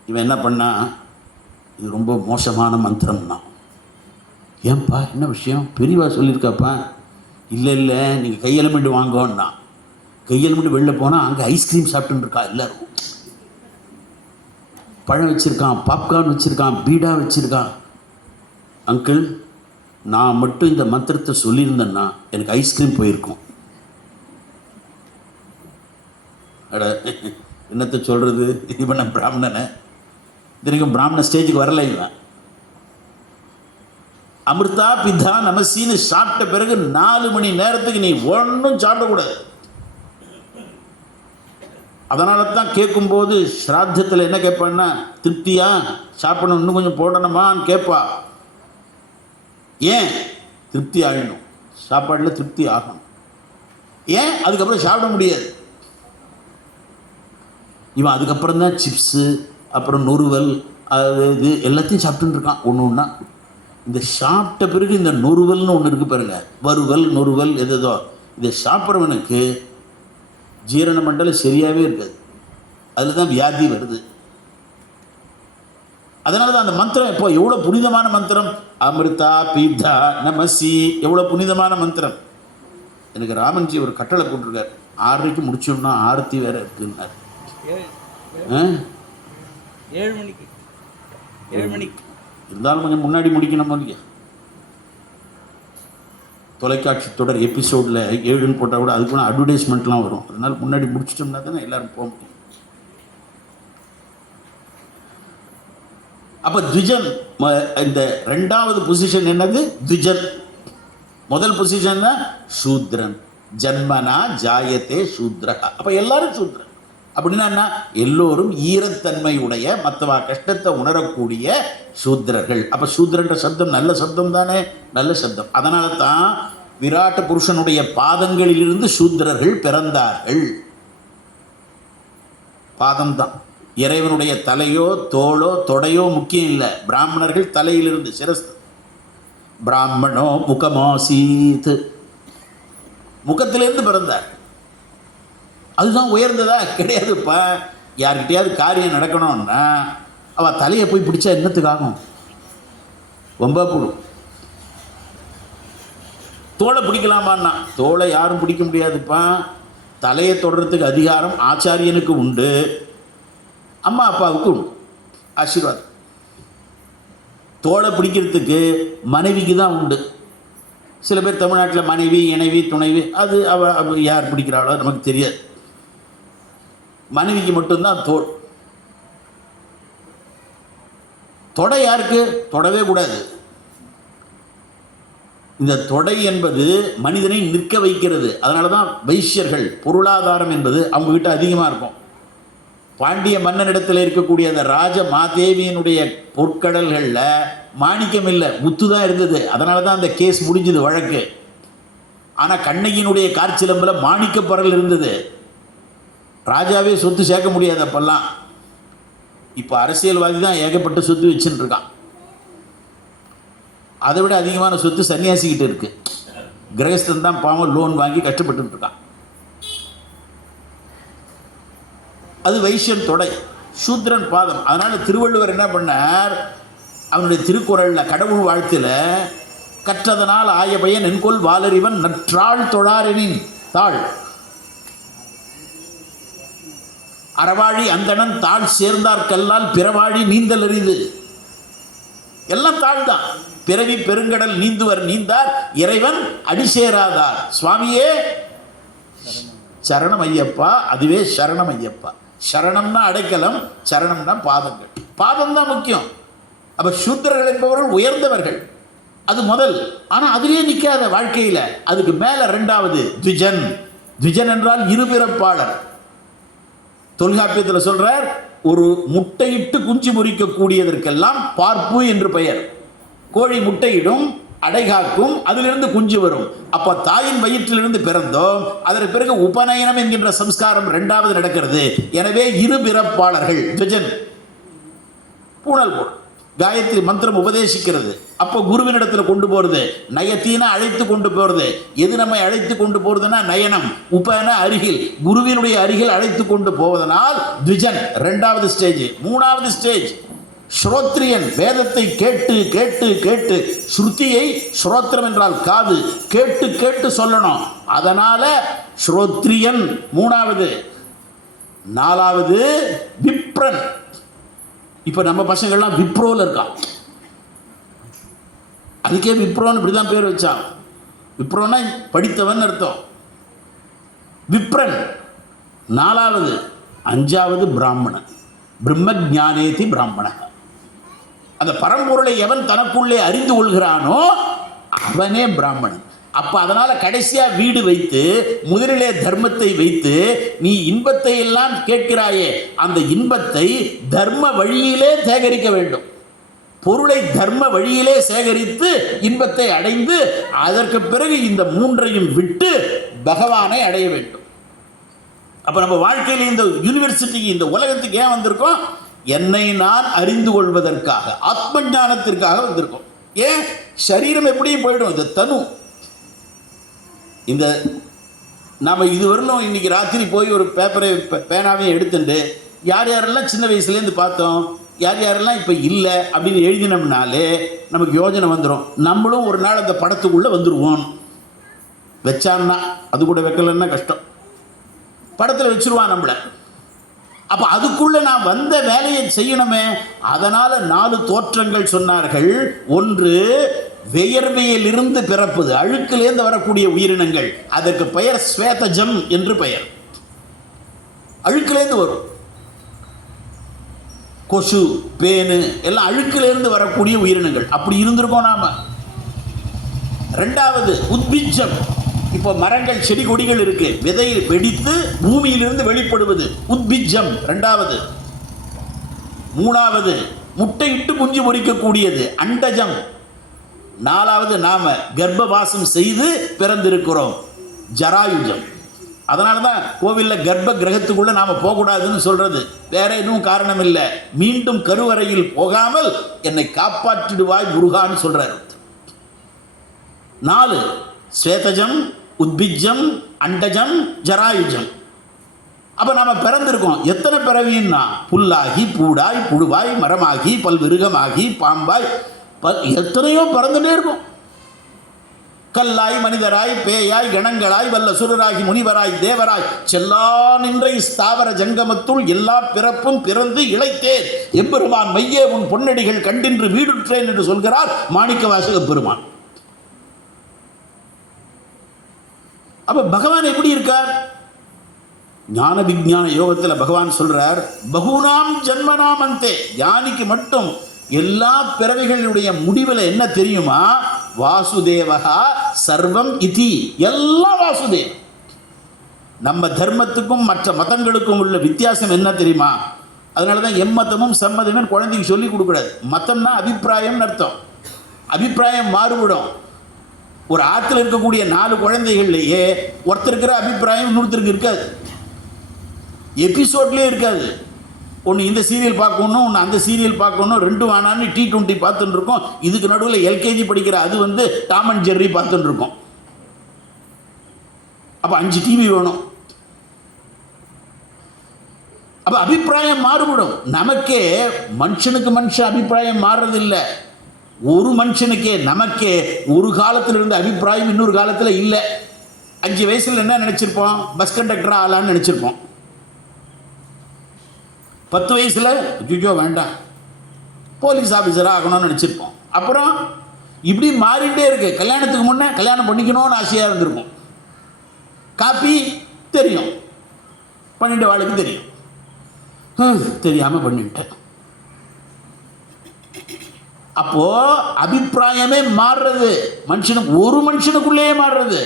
இவன் என்ன பண்ணா, இது ரொம்ப மோசமான மந்திரம்னா. ஏன்பா, என்ன விஷயம்? பெரியவா சொல்லியிருக்காப்பா. இல்லை இல்லை, நீங்கள் கையெலுமிட்டு வாங்கோன்னா. கையெலுமிட்டு வெளில போனால் அங்கே ஐஸ்கிரீம் சாப்பிட்டுன்னு இருக்கா எல்லோரும். பழம் வச்சுருக்கான், பாப்கார்ன் வச்சுருக்கான், பீடா வச்சுருக்கான். அங்கிள், நான் மட்டும் இந்த மந்திரத்தை சொல்லியிருந்தேன்னா எனக்கு ஐஸ்கிரீம் போயிருக்கும். அட, என்னத்தை சொல்கிறது, இவன் நான் பிராமணனை தினைக்கும் பிராமண ஸ்டேஜுக்கு வரல. இவன் அமிர்தா பிதா நமசின்னு சாப்பிட்ட பிறகு 4 மணி நேரத்துக்கு நீ ஒன்றும் சாப்பிடக்கூடாது. அதனால தான் கேட்கும்போது ஸ்ராத்தத்தில் என்ன கேட்பான்னா, திருப்தியா சாப்பிடணும், இன்னும் கொஞ்சம் போடணுமான்னு கேட்பா. ஏன்? திருப்தி ஆகணும், சாப்பாடில் திருப்தி ஆகணும். ஏன்? அதுக்கப்புறம் சாப்பிட முடியாது. இவன் அதுக்கப்புறம் தான் சிப்ஸு, அப்புறம் நொறுவல், அது இது எல்லாத்தையும் சாப்பிட்டுன்னு இருக்கான் ஒன்று ஒன்றா. இந்த சாப்பிட்ட பிறகு இந்த நொறுவல்னு ஒன்று இருக்குது பாருங்க, வறுவல் நொறுவல் எதோ, இதை சாப்பிட்றவனுக்கு ஜீரண மண்டலம் சரியாகவே இருக்காது. அதில் தான் வியாதி வருது. அதனால தான் அந்த மந்திரம் இப்போ எவ்வளோ புனிதமான மந்திரம். அமிர்தா பீதா நமசி, எவ்வளோ புனிதமான மந்திரம். எனக்கு ராமன்ஜி ஒரு கட்டளை போட்டிருக்கார், 6:30 முடிச்சோம்னா ஆரத்தி வேறு இருக்குன்னார். 7 மணிக்கு இருந்தாலும் கொஞ்சம் முன்னாடி முடிக்கணும் இல்லையா? தொலைக்காட்சி தொடர் எபிசோடில் 7ன்னு போட்டால் கூட அதுக்கு அட்வர்டைஸ்மெண்ட்லாம் வரும். அதனால் முன்னாடி முடிச்சிட்டோம்னா தானே எல்லோரும் போக முடியும். அப்போ த்விஜன், இந்த 2வது பொசிஷன் என்னது? த்விஜன். முதல் பொசிஷன்னா சூத்ரன். ஜன்மனா ஜாயத்தே சூத்ரா. அப்போ எல்லாரும் சூத்ரன். அப்படின்னா என்ன? எல்லோரும் ஈரத்தன்மையுடைய, மற்றவா கஷ்டத்தை உணரக்கூடிய சூத்ரர்கள். அப்போ சூத்ரன்ற சப்தம் நல்ல சப்தம் தானே, நல்ல சப்தம். அதனால தான் விராட்ட புருஷனுடைய பாதங்களிலிருந்து சூத்ரர்கள் பிறந்தார்கள். பாதம்தான். இறைவனுடைய தலையோ தோளோ தொடையோ முக்கியம் இல்லை. பிராமணர்கள் தலையிலிருந்து சிரஸ். பிராமணோ முகமாசீத், முகத்திலிருந்து பிறந்தார். அதுதான் உயர்ந்ததா? கிடையாதுப்பா. யார்கிட்டையாவது காரியம் நடக்கணும்னா அவள் தலையை போய் பிடிச்சா என்னத்துக்காகும்? ரொம்ப போடும். தோளை பிடிக்கலாமான்னா தோளை யாரும் பிடிக்க முடியாதுப்பா. தலையை தொடுறதுக்கு அதிகாரம் ஆச்சாரியனுக்கு உண்டு, அம்மா அப்பாவுக்கு உண்டு ஆசீர்வாதம். தோளை பிடிக்கிறதுக்கு மனைவிக்கு தான் உண்டு. சில பேர் தமிழ்நாட்டில் மனைவி, இணைவி, துணைவி, அது அவ யார் பிடிக்கிறாளோ நமக்கு தெரியாது. மனைவிக்கு மட்டும்தான் தோள். தொடை யாருக்கு? தொடவே கூடாது. இந்த தொடை என்பது மனிதனை நிற்க வைக்கிறது. அதனால தான் வைசியர்கள் பொருளாதாரம் என்பது அவங்ககிட்ட அதிகமாக இருக்கும். பாண்டிய மன்னனிடத்தில் இருக்கக்கூடிய அந்த ராஜ மாதேவியினுடைய பொற்கடல்களில் மாணிக்கம் இல்லை, முத்து தான் இருந்தது. அதனால தான் அந்த கேஸ் முடிஞ்சது, வழக்கு. ஆனால் கண்ணகியினுடைய காற்சிலம்பில் மாணிக்கப்பரல் இருந்தது. ராஜாவே சொத்து சேர்க்க முடியாது அப்பெல்லாம். இப்போ அரசியல்வாதி தான் ஏகப்பட்ட சொத்து வச்சுட்டு இருக்கான். அதை விட அதிகமான சொத்து சன்னியாசிக்கிட்ட இருக்கு. கிரகஸ்தன் தான் பாவம் லோன் வாங்கி கஷ்டப்பட்டு இருக்கான். அது வைசியன் தொடை, சூத்ரன் பாதம். அதனால திருவள்ளுவர் என்ன பண்ணார், அவனுடைய திருக்குறளில் கடவுள் வாழ்த்தில் கற்றதனால் ஆயபயன் என்கொள் வாலறிவன் நற்றாள் தொழாரெனின் தாள் அறவாழி அந்தணன் தாழ் சேர்ந்தார்கல்லால் பிறவாழி நீந்தல் அரிது. எல்லாம் தாழ் தான். பிறவி பெருங்கடல் நீந்துவர் நீந்தார் இறைவன் அடிசேராதார். சுவாமியே சரணம் ஐயப்பா, அதுவே சரணம் ஐயப்பா. சரணம்னா அடைக்கலம், சரணம்னா பாதங்கள். பாதம் தான் முக்கியம். அப்போ சூத்திரர்கள் என்பவர்கள் உயர்ந்தவர்கள், அது முதல். ஆனால் அதுவே நிற்காத வாழ்க்கையில். அதுக்கு மேலே ரெண்டாவது த்விஜன். த்விஜன் என்றால் இருபிறப்பாளர். தொல்காப்பியத்தில் சொல்றார், ஒரு முட்டையிட்டு குஞ்சு பொரிக்கக்கூடியதற்கெல்லாம் பார்ப்பு என்று பெயர். கோழி முட்டையிடும், அடைகாக்கும், அதிலிருந்து குஞ்சு வரும். அப்போ தாயின் வயிற்றிலிருந்து பிறந்தோம். அதற்கு பிறகு உபநயனம் என்கின்ற சம்ஸ்காரம் இரண்டாவது நடக்கிறது. எனவே இரு பிறப்பாளர்கள் த்விஜன். பூணல் போல் காயத்ரி மந்திரம் உபதேசிக்கிறது. அப்போ குருவினிடத்தில் கொண்டு போகிறது. நயத்தீனா அழைத்து கொண்டு போகிறது. எது நம்மை அழைத்து கொண்டு போகிறதுனா நயனம், உபன அருகில், குருவினுடைய அருகில் அழைத்து கொண்டு போவதனால் த்விஜன் இரண்டாவது ஸ்டேஜ். மூணாவது ஸ்டேஜ் ஸ்ரோத்ரியன். வேதத்தை கேட்டு கேட்டு கேட்டு, ஸ்ருதியை, ஸ்ரோத்திரம் என்றால் காது, கேட்டு கேட்டு சொல்லணும். அதனால ஸ்ரோத்ரியன் மூணாவது. நாலாவது விப்ரன். இப்போ நம்ம பசங்கள்லாம் விப்ரோவில் இருக்கான். அதுக்கே விப்ரோன்னு இப்படி தான் பேர் வச்சான். விப்ரோன்னா படித்தவன் அர்த்தம். விப்ரன் நாலாவது. அஞ்சாவது பிராமணன். பிரம்ம ஜானேதி பிராமண. அந்த பரம்பொருளை எவன் தனக்குள்ளே அறிந்து கொள்கிறானோ அவனே பிராமணன். அப்போ அதனால கடைசியாக வீடு வைத்து முதலிலே தர்மத்தை வைத்து, நீ இன்பத்தை எல்லாம் கேட்கிறாயே, அந்த இன்பத்தை தர்ம வழியிலே சேகரிக்க வேண்டும். பொருளை தர்ம வழியிலே சேகரித்து இன்பத்தை அடைந்து அதற்கு பிறகு இந்த மூன்றையும் விட்டு பகவானை அடைய வேண்டும். அப்போ நம்ம வாழ்க்கையில் இந்த யூனிவர்சிட்டிக்கு, இந்த உலகத்துக்கு ஏன் வந்திருக்கோம்? என்னை நான் அறிந்து கொள்வதற்காக, ஆத்ம ஞானத்திற்காக வந்திருக்கோம். ஏன்? சரீரம் எப்படியும் போயிடும், இந்த தனு. இந்த நாம் இது வரணும். இன்றைக்கி ராத்திரி போய் ஒரு பேப்பரை பேனாவையும் எடுத்துட்டு யார் யாரெல்லாம் சின்ன வயசுலேருந்து பார்த்தோம், யார் யாரெல்லாம் இப்போ இல்லை அப்படின்னு எழுதினோம்னாலே நமக்கு யோஜனை வந்துடும். நம்மளும் ஒரு நாள் அந்த படத்துக்குள்ளே வந்துடுவோம். வச்சான்னா, அது கூட வைக்கலன்னா கஷ்டம், படத்தில் வச்சுருவான் நம்மளை. அப்போ அதுக்குள்ளே நான் வந்த வேலையை செய்யணுமே. அதனால் 4 தோற்றங்கள் சொன்னார்கள். ஒன்று, வியர்வையிலிருந்து பிறப்பது, அழுக்கிலேருந்து வரக்கூடிய உயிரினங்கள். அதற்கு பெயர் ஸ்வேதஜம் என்று பெயர். அழுக்கிலேருந்து வரும். கொசு, பேனு எல்லாம் அழுக்கிலேருந்து வரக்கூடிய உயிரினங்கள். அப்படி இருந்திருக்கோம் நாம. ரெண்டாவது உத்பிஜம். இப்போ மரங்கள், செடி கொடிகள் இருக்கு, விதை வெடித்து பூமியிலிருந்து வெளிப்படுவது உத்பிஜம் ரெண்டாவது. மூணாவது முட்டையிட்டு குஞ்சு பொரிக்கக்கூடியது அண்டஜம். நாலாவது நாம கர்ப்பவாசம் செய்து பிறந்திருக்கிறோம், ஜராயுஜம். அதனால தான் கோவிலில் கர்ப்ப கிரகத்துக்குள்ளே நாம் போகக்கூடாதுன்னு சொல்கிறது. வேற எதுவும் காரணம் இல்லை. மீண்டும் கருவறையில் போகாமல் என்னை காப்பாற்றிடுவாய் முருகான்னு சொல்கிறார். 4 ஸ்வேதஜம், உத்பிஜம், அண்டஜம், ஜராயுஜம். அப்போ நாம் பிறந்திருக்கோம். எத்தனை பிறவின்னா, புல்லாகி பூடாய் புழுவாய் மரமாகி பல்விருகமாகி பாம்பாய் எத்தனையோ பிறந்துட்டே இருக்கும். கல்லாய் மனிதராய் பேயாய் கணங்களாய் வல்ல சுரராகி முனிவராய் தேவராய் செல்லா நின்ற ஸ்தாவர ஜங்கமத்துள் எல்லா பிறப்பும் பிறந்து இளைத்தேன் எம்பெருமான் மையே உன் பொன்னடிகள் கண்டின்று வீடுற்றேன் என்று சொல்கிறார் மாணிக்க வாசக பெருமான். அப்போ பகவான் எப்படி இருக்கார்? ஞான விஞ்ஞான யோகத்தில் பகவான் சொல்றார், பகுனாம் ஜன்மனாம் அந்தே. ஞானிக்கு மட்டும் எல்லா பிறவிகளுடைய முடிவில் என்ன தெரியுமா? வாசுதேவகா சர்வம் இதி. எல்லாம் வாசுதேவ். நம்ம தர்மத்துக்கும் மற்ற மதங்களுக்கும் உள்ள வித்தியாசம் என்ன தெரியுமா? அதனால தான் எம்மதமும் சம்மதமும் குழந்தைக்கு சொல்லி கொடுக்கூடாது. மதம்னா அபிப்பிராயம்னு அர்த்தம். அபிப்பிராயம் மாறுபடும். ஒரு ஆற்றுல இருக்கக்கூடிய 4 குழந்தைகள்லையே ஒருத்தருக்கிற அபிப்பிராயம் இன்னொருத்தருக்கு இருக்காது, எபிசோட்லேயே இருக்காது. ஒன்று இந்த சீரியல் பார்க்கணும், ஒன்று அந்த சீரியல் பார்க்கணும், 2 ஆனான்னு T20 பார்த்துட்டு இருக்கோம். இதுக்கு நடுவில் எல்கேஜி படிக்கிற அது வந்து டாம் அண்ட் ஜெர்ரி பார்த்துட்டு இருக்கோம். அப்போ 5 டிவி வேணும். அப்போ அபிப்பிராயம் மாறுபடும். நமக்கே மனுஷனுக்கு மனுஷன் அபிப்பிராயம் மாறுறதில்லை. ஒரு மனுஷனுக்கே நமக்கே ஒரு காலத்தில் இருந்த அபிப்பிராயம் இன்னொரு காலத்தில் இல்லை. 5 வயசில் என்ன நினச்சிருப்போம்? பஸ் கண்டக்டராக ஆகலான்னு நினச்சிருப்போம். 10 வயசில் ஜுஜோ வேண்டாம் போலீஸ் ஆஃபீஸராக ஆகணும்னு நினச்சிருப்போம். அப்புறம் இப்படி மாறிகிட்டே இருக்கு. கல்யாணத்துக்கு முன்னே கல்யாணம் பண்ணிக்கணும்னு ஆசையாக இருந்திருக்கும். காப்பி தெரியும், பண்ணிட்டு வாழ்க்கை தெரியும், தெரியாமல் பண்ணிட்டேன். அப்போ அபிப்பிராயமே மாறுறது. மனுஷனுக்கு ஒரு மனுஷனுக்குள்ளேயே மாறுறது.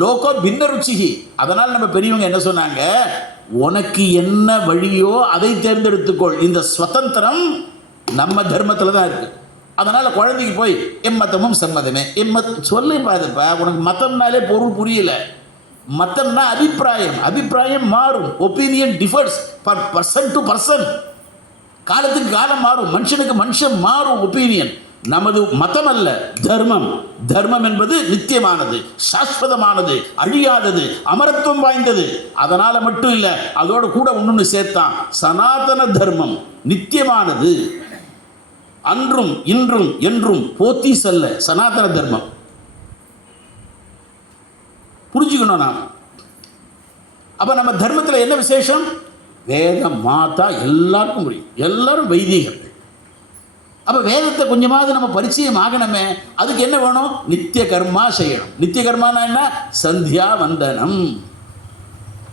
லோகோ பின்ன ருச்சிகி. அதனால் நம்ம பெரியவங்க என்ன சொன்னாங்க? உனக்கு என்ன வழியோ அதை தேர்ந்தெடுத்துக்கொள். இந்த சுதந்திரம் நம்ம தர்மத்தில் தான் இருக்கு. அதனால் குழந்தைக்கு போய் எம்மதமும் சம்மதமே சொல்லி பாதுப்பா. உனக்கு மதம்னாலே பொருள் புரியல. மதம்னா அபிப்பிராயம். அபிப்பிராயம் மாறும். Opinion differs for person to person. காலத்துக்கு காலம் மாறும், மனுஷனுக்கு மனுஷன் மாறும் ஒப்பீனியன். நமது மதம் அல்ல, தர்மம். தர்மம் என்பது நித்தியமானது, சாஸ்வதமானது, அழியாதது, அமரத்துவம் வாய்ந்தது. அதனால மட்டும் இல்லை, அதோட கூட ஒன்று சேர்த்தான், சனாதன தர்மம், நித்தியமானது, அன்றும் இன்றும் என்றும் போத்தீஸ் அல்ல, சனாதன தர்மம். புரிஞ்சுக்கணும் நாம். அப்ப நம்ம தர்மத்தில் என்ன விசேஷம்? வேத மாதா எல்லாருக்கும் புரியும். எல்லாரும் வைதிகர்கள். அப்போ வேதத்தை கொஞ்சமாவது நம்ம பரிச்சயம் ஆகணுமே. அதுக்கு என்ன வேணும்? நித்திய கர்மா செய்யணும். நித்திய கர்மானா என்ன? சந்தியா வந்தனம்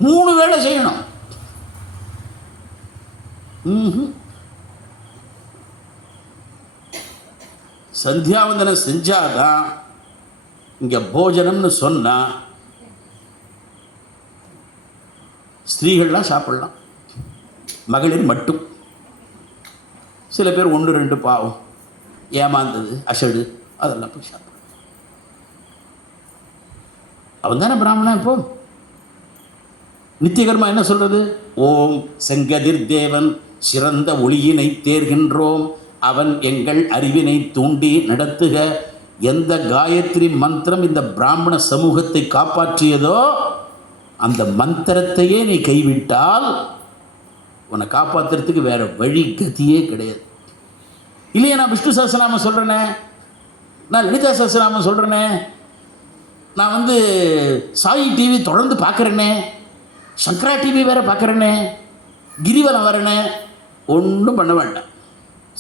3 வேளை செய்யணும். சந்தியாவந்தனம் செஞ்சாதான் இங்கே போஜனம்னு சொன்னால் ஸ்திரீகள்லாம் சாப்பிடலாம், மகளிர் மட்டும். சில பேர் 1-2 பாவம் ஏமாந்தது அசடு அதெல்லாம் போய் சாப்பிடும். அவன் தானே பிராமணன். இப்போ நித்தியகர்மா என்ன சொல்றது? ஓம் செங்கதிர் தேவன் சிறந்த ஒளியினை தேர்கின்றோம், அவன் எங்கள் அறிவினை தூண்டி நடத்துக. எந்த காயத்ரி மந்திரம் இந்த பிராமண சமூகத்தை காப்பாற்றியதோ அந்த மந்திரத்தையே நீ கைவிட்டால் உன்னை காப்பாற்றுறதுக்கு வேற வழி கதியே கிடையாது. இல்லையா? நான் விஷ்ணு சஹஸ்ரநாமம் சொல்கிறேனே, நான் லலிதா சஹஸ்ரநாமம் சொல்கிறேனே, நான் வந்து சாயி டிவி தொடர்ந்து பார்க்குறேனே, சங்கரா டிவி வேறு பார்க்குறேனே, கிரிவலம் வரேனே, ஒன்றும் பண்ண வேண்டாம்.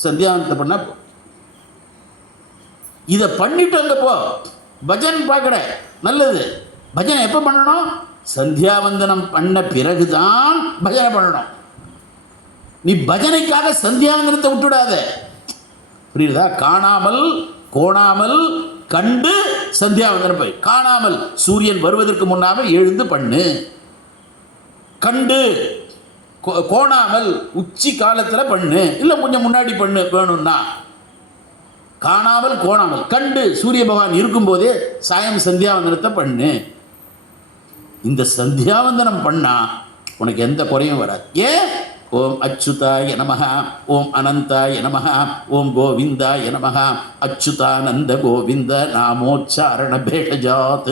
சந்தியாவந்தத்தை பண்ண போ. இதை பண்ணிட்டு அங்கே போ. பஜன் பார்க்குற நல்லது. பஜனை எப்போ பண்ணணும்? சந்தியாவந்தனம் பண்ண பிறகுதான் பஜனை பண்ணணும். நீ பஜனைக்காக சந்தியாவந்தனத்தை விட்டுடாத. புரியுதா? காணாமல் கோணாமல் கண்டு சந்தியாவந்தனம் போய் காணாமல் சூரியன் வருவதற்கு முன்னாமல் எழுந்து பண்ணு. கண்டு கோணாமல் உச்சி காலத்தில் பண்ணு, இல்லை கொஞ்சம் முன்னாடி பண்ணு வேணும்னா. காணாமல் கோணாமல் கண்டு சூரிய பகவான் இருக்கும்போதே சாயம் சந்தியாவந்தனத்தை பண்ணு. இந்த சந்தியாவந்தனம் பண்ணா உனக்கு எந்த குறையும் வராது. ஏன்? ஓம் அச்சுதாய நமஹ, ஓம் அனந்தாய நமஹ, ஓம் கோவிந்தாய நமஹ. அச்சுதானந்த கோவிந்த நாமோச்சாரண பேஷஜாத்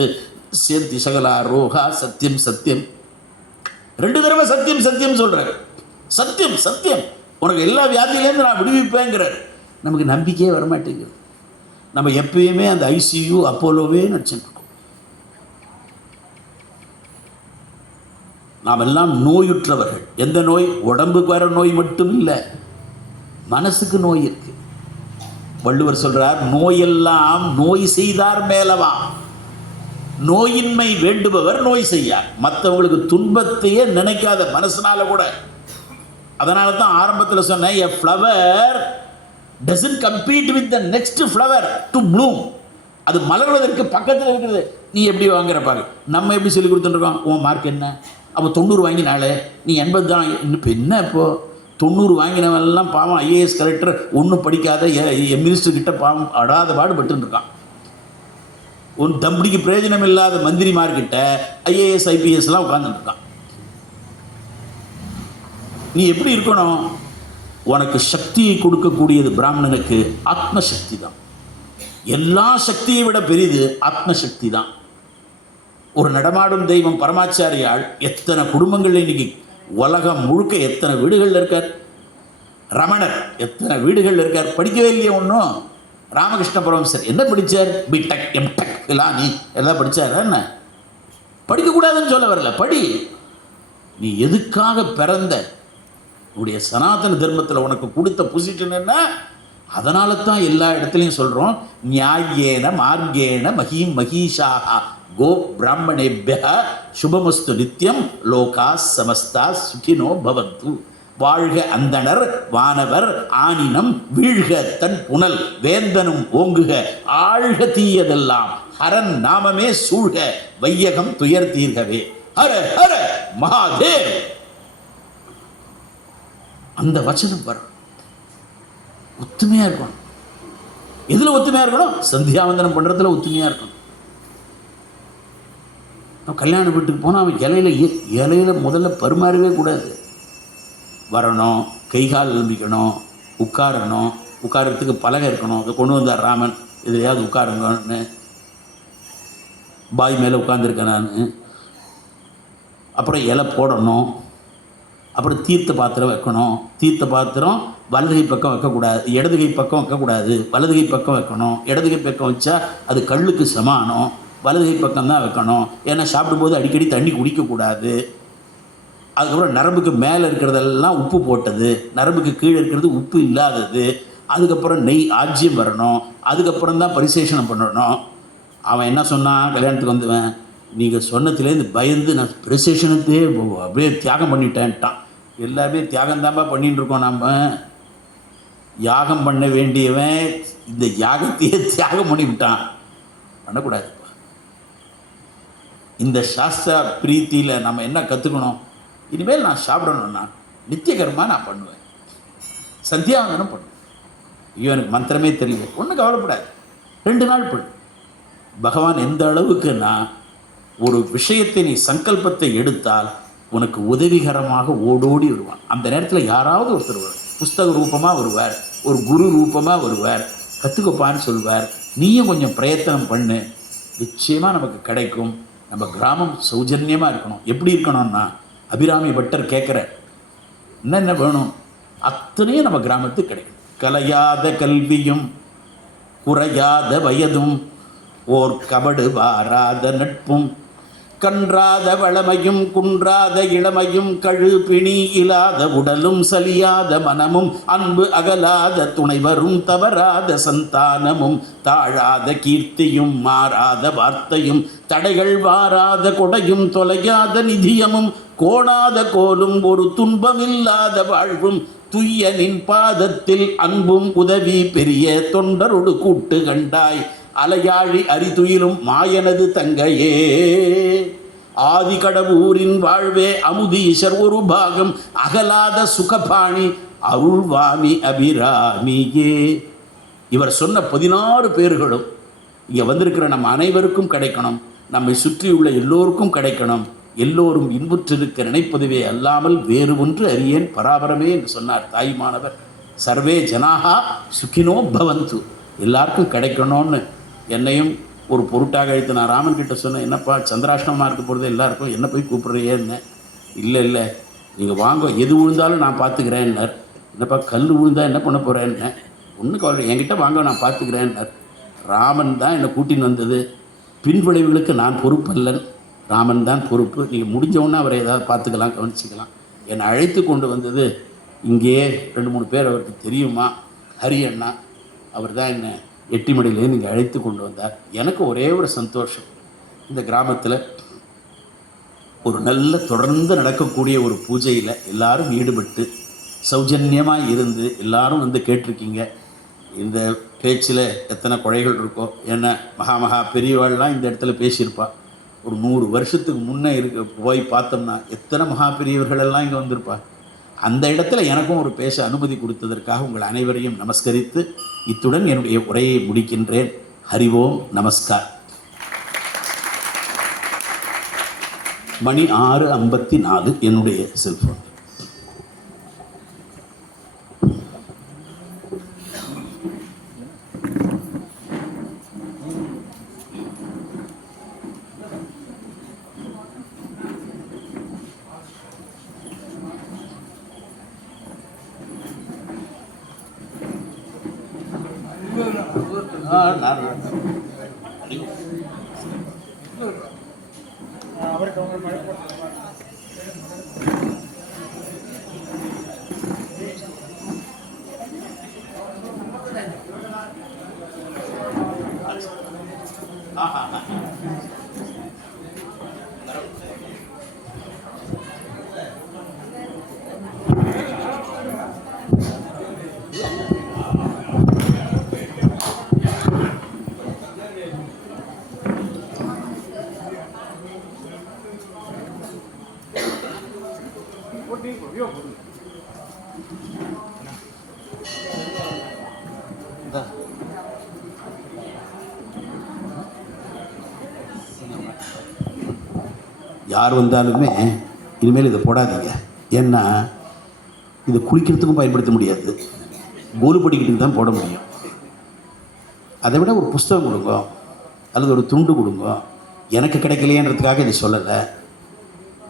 சிந்தி சகலாரோகா. சத்தியம் சத்தியம் 2 தடவை சத்தியம் சத்தியம் சொல்கிறார். சத்தியம் சத்தியம் உனக்கு எல்லா வியாதியிலேருந்து நான் விடுவிப்பேங்கிறார். நமக்கு நம்பிக்கையே வரமாட்டேங்குது. நம்ம எப்பயுமே அந்த ஐசியூ அப்போலோவே நினச்சிருக்கோம். நாம் எல்லாம் நோயுற்றவர்கள். எந்த நோய்? உடம்புக்கு வர நோய் மட்டும் இல்லை, மனசுக்கு நோய் இருக்கு. வள்ளுவர் சொல்றார், நோயெல்லாம் நோய் செய்தார் மேலவா. நோயின்மை வேண்டுபவர் நோய் செய்யார். மற்றவங்களுக்கு துன்பத்தையே நினைக்காத மனசனால கூட. அதனால தான் ஆரம்பத்தில் சொன்னேன், எ flower doesn't compete with the next flower to bloom. அது மலர்வதற்கு பக்கத்தில் இருக்கிறது. நீ எப்படி வாங்குற பாரு. நம்ம எப்படி சொல்லி கொடுத்துட்டுருக்கோம், உன் மார்க் என்ன, அப்போ 90 வாங்கினாலே நீ 80 தான். இப்போ என்ன, இப்போது 90 வாங்கினவெல்லாம் பாவம் ஐஏஎஸ் கலெக்டர் ஒன்றும் படிக்காத மினிஸ்டர்கிட்ட பாவம் அடாத பாடுபட்டு இருக்கான். ஒன்று தம்படிக்கு பிரயோஜனம் இல்லாத மந்திரிமார்கிட்ட ஐஏஎஸ் ஐபிஎஸ்லாம் உட்காந்துருக்கான். நீ எப்படி இருக்கணும், உனக்கு சக்தியை கொடுக்கக்கூடியது பிராமணனுக்கு ஆத்மசக்தி தான். எல்லா சக்தியை விட பெரிது ஆத்மசக்தி தான். ஒரு நடமாடும் தெய்வம் பரமாச்சாரியால் எத்தனை குடும்பங்கள் இன்னைக்கு உலகம் முழுக்க எத்தனை வீடுகளில் இருக்கார். ரமணர் எத்தனை வீடுகளில் இருக்கார். படிக்கவே இல்லையே ஒன்றும். ராமகிருஷ்ண பரமஹம்சர் என்ன படித்தார், பிடெக் எம்டெக் இலானி எல்லாம் படித்தார். என்ன படிக்கக்கூடாதுன்னு சொல்ல வரல, படி. நீ எதுக்காக பிறந்த, உடைய சனாதன தர்மத்தில் உனக்கு கொடுத்த பொசிஷன் என்ன. அதனால தான் எல்லா இடத்துலையும் சொல்கிறோம், நியாயேன மார்கேன மகீம் மகீஷாக கோ பிராமணேபிய சுபமஸ்து நித்யம் லோகா சமஸ்தா சுகினோ பவந்து. வாழ்க அந்தணர் வானவர் ஆனினம் வீழ்க தன் புனல் வேந்தனும் ஓங்குக ஆழ்க தீயதெல்லாம் ஹரன் நாமமே சூழ்க வையகம் துயர் தீர்கவே ஹர ஹர மகாதேவ். அந்த வச்சனம் வரும். ஒத்துமையாக இருக்கணும். எதில் ஒத்துமையாக இருக்கணும், சந்தியாவந்தனம் பண்ணுறதுல ஒத்துமையாக இருக்கணும். கல்யாண வீட்டுக்கு போனால் அவன் இலையில முதல்ல பரிமாறவே கூடாது. வரணும், கைகால் எலும்பிக்கணும், உட்காரணும், உட்காரத்துக்கு பலகை இருக்கணும். அதை கொண்டு வந்தார் ராமன், எதுலையாவது உட்காருங்கன்னு. பாய் மேலே உட்காந்துருக்கேன் நான். அப்புறம் இலை போடணும். அப்புறம் தீர்த்த பாத்திரம் வைக்கணும். தீர்த்த பாத்திரம் வலதுகை பக்கம் வைக்கக்கூடாது, இடதுகை பக்கம் வைக்கக்கூடாது, வலதுகை பக்கம் வைக்கணும். இடதுகை பக்கம் வச்சா அது கல்லுக்கு சமானம். வலதுகை பக்கம் தான் வைக்கணும். ஏன்னா சாப்பிடும்போது அடிக்கடி தண்ணி குடிக்கக்கூடாது. அதுக்கப்புறம் நரம்புக்கு மேலே இருக்கிறதெல்லாம் உப்பு போட்டது, நரம்புக்கு கீழே இருக்கிறது உப்பு இல்லாதது. அதுக்கப்புறம் நெய் ஆஜ்யம் வரணும். அதுக்கப்புறம் தான் பரிசேஷனம் பண்ணணும். அவன் என்ன சொன்னான், கல்யாணத்துக்கு வந்துவேன், நீங்கள் சொன்னதுலேருந்து பயந்து நான் பரிசேஷனத்தையே அப்படியே தியாகம் பண்ணிட்டேன்ட்டான். எல்லாருமே தியாகந்தாம்பா பண்ணிட்டு இருக்கோம். நம்ம யாகம் பண்ண வேண்டியவன் இந்த யாகத்தையே தியாகம் பண்ணிவிட்டான். பண்ணக்கூடாது. இந்த சாஸ்திர பிரீத்தியில் நம்ம என்ன கற்றுக்கணும், இனிமேல் நான் சாப்பிடணும்னா நித்திய கர்மா நான் பண்ணுவேன், சந்தியாவந்தனம் பண்ணுவேன். ஐயோ எனக்கு மந்திரமே தெரியல, ஒன்றும் கவலைப்படாது, 2 நாள் பண்ணு. பகவான் எந்த அளவுக்குன்னா, ஒரு விஷயத்தை நீ சங்கல்பத்தை எடுத்தால் உனக்கு உதவிகரமாக ஓடோடி வருவான். அந்த நேரத்தில் யாராவது ஒருத்தர் வருவார், புஸ்தக ரூபமாக வருவார், ஒரு குரு ரூபமாக வருவார், கற்றுக்கப்பான்னு சொல்வார். நீயும் கொஞ்சம் பிரயத்தனம் பண்ணு, நிச்சயமாக நமக்கு கிடைக்கும். நம்ம கிராமம் சௌஜன்யமாக இருக்கணும். எப்படி இருக்கணும்னா, அபிராமி பட்டர் கேட்குற என்னென்ன வேணும் அத்தனையும் நம்ம கிராமத்துக்கு கிடைக்கும். கலையாத கல்வியும் குறையாத வயதும் ஓர் கபடு வாராத நட்பும் கன்றாத வளமையும் குன்றாத இளமையும் கழு பிணி இல்லாத உடலும் சலியாத மனமும் அன்பு அகலாத துணைவரும் தவறாத சந்தானமும் தாழாத கீர்த்தியும் மாறாத வார்த்தையும் தடைகள் வாராத கொடையும் தொலையாத நிதியமும் கோணாத கோலும் ஒரு துன்பமில்லாத வாழ்வும் துய்யனின் பாதத்தில் அன்பும் உதவி பெரிய தொண்டரொடு கூட்டு கண்டாய் அலையாழி அரிதுயிலும் மாயனது தங்கையே ஆதி கடவுரின் வாழ்வே அமுதீஷர் ஒரு பாகம் அகலாத சுகபாணி அருள்வாமி அபிராமியே. இவர் சொன்ன 16 பேர்களும் இங்கே வந்திருக்கிற நம்ம அனைவருக்கும் கிடைக்கணும், நம்மை சுற்றியுள்ள எல்லோருக்கும் கிடைக்கணும். எல்லோரும் இன்புற்றிருக்க நினைப்பதுவே அல்லாமல் வேறு ஒன்று அறியேன் பராபரமே என்று சொன்னார் தாய்மானவர். சர்வே ஜனாகா சுகினோ பவந்து, எல்லாருக்கும் கிடைக்கணும்னு என்னையும் ஒரு பொருட்டாக அழைத்து நான் ராமன் கிட்ட சொன்னேன், என்னப்பா சந்திராஷ்டமாக இருக்க போகிறது எல்லாருக்கும், என்ன போய் கூப்பிட்றேன்னு. இல்லை நீங்கள் வாங்க, எது விழுந்தாலும் நான் பார்த்துக்கிறேன்னார். என்னப்பா கல் விழுந்தா என்ன பண்ண போகிறேன்னு. ஒன்றும் கவலை, என்கிட்ட வாங்க நான் பார்த்துக்கிறேன்னார். ராமன் தான் என்னை கூட்டின்னு வந்தது, பின்விளைவுகளுக்கு நான் பொறுப்பல்லன், ராமன் தான் பொறுப்பு. நீங்கள் முடிஞ்சவொன்னே அவரை ஏதாவது பார்த்துக்கலாம், கவனிச்சிக்கலாம். என்னை அழைத்து கொண்டு வந்தது இங்கேயே 2-3 பேர் அவருக்கு தெரியுமா, ஹரி அண்ணா, அவர் தான் என்னை எட்டிமடையிலேருந்து இங்கே அழைத்து கொண்டு வந்தார். எனக்கு ஒரே ஒரு சந்தோஷம், இந்த கிராமத்தில் ஒரு நல்ல தொடர்ந்து நடக்கக்கூடிய ஒரு பூஜையில் எல்லாரும் ஈடுபட்டு சௌஜன்யமாக இருந்து எல்லாரும் வந்து கேட்டிருக்கீங்க. இந்த பேச்சில் எத்தனை குறைகள் இருக்கோ, ஏன்னா மகா பெரியவாள்லாம் இந்த இடத்துல பேசியிருப்பா. ஒரு 100 வருஷத்துக்கு முன்னே போய் பார்த்தோம்னா எத்தனை மகா பெரியவர்களெல்லாம் இங்கே வந்திருப்பா. அந்த இடத்துல எனக்கும் ஒரு பேச அனுமதி கொடுத்ததற்காக உங்கள் அனைவரையும் நமஸ்கரித்து இத்துடன் என்னுடைய உரையை முடிக்கின்றேன். ஹரி ஓம், நமஸ்கார். மணி 6:54 என்னுடைய செல்ஃபோன். யார் வந்தாலுமே இனிமேல் இதை போடாதீங்க. ஏன்னா இது குளிக்கிறதுக்கும் பயன்படுத்த முடியாது, கோலு படிக்கிறதுக்கு தான் போட முடியும். அதை விட ஒரு புஸ்தகம் கொடுங்க அல்லது ஒரு துண்டு கொடுங்க. எனக்கு கிடைக்கலையன்றதுக்காக இதை சொல்லலை.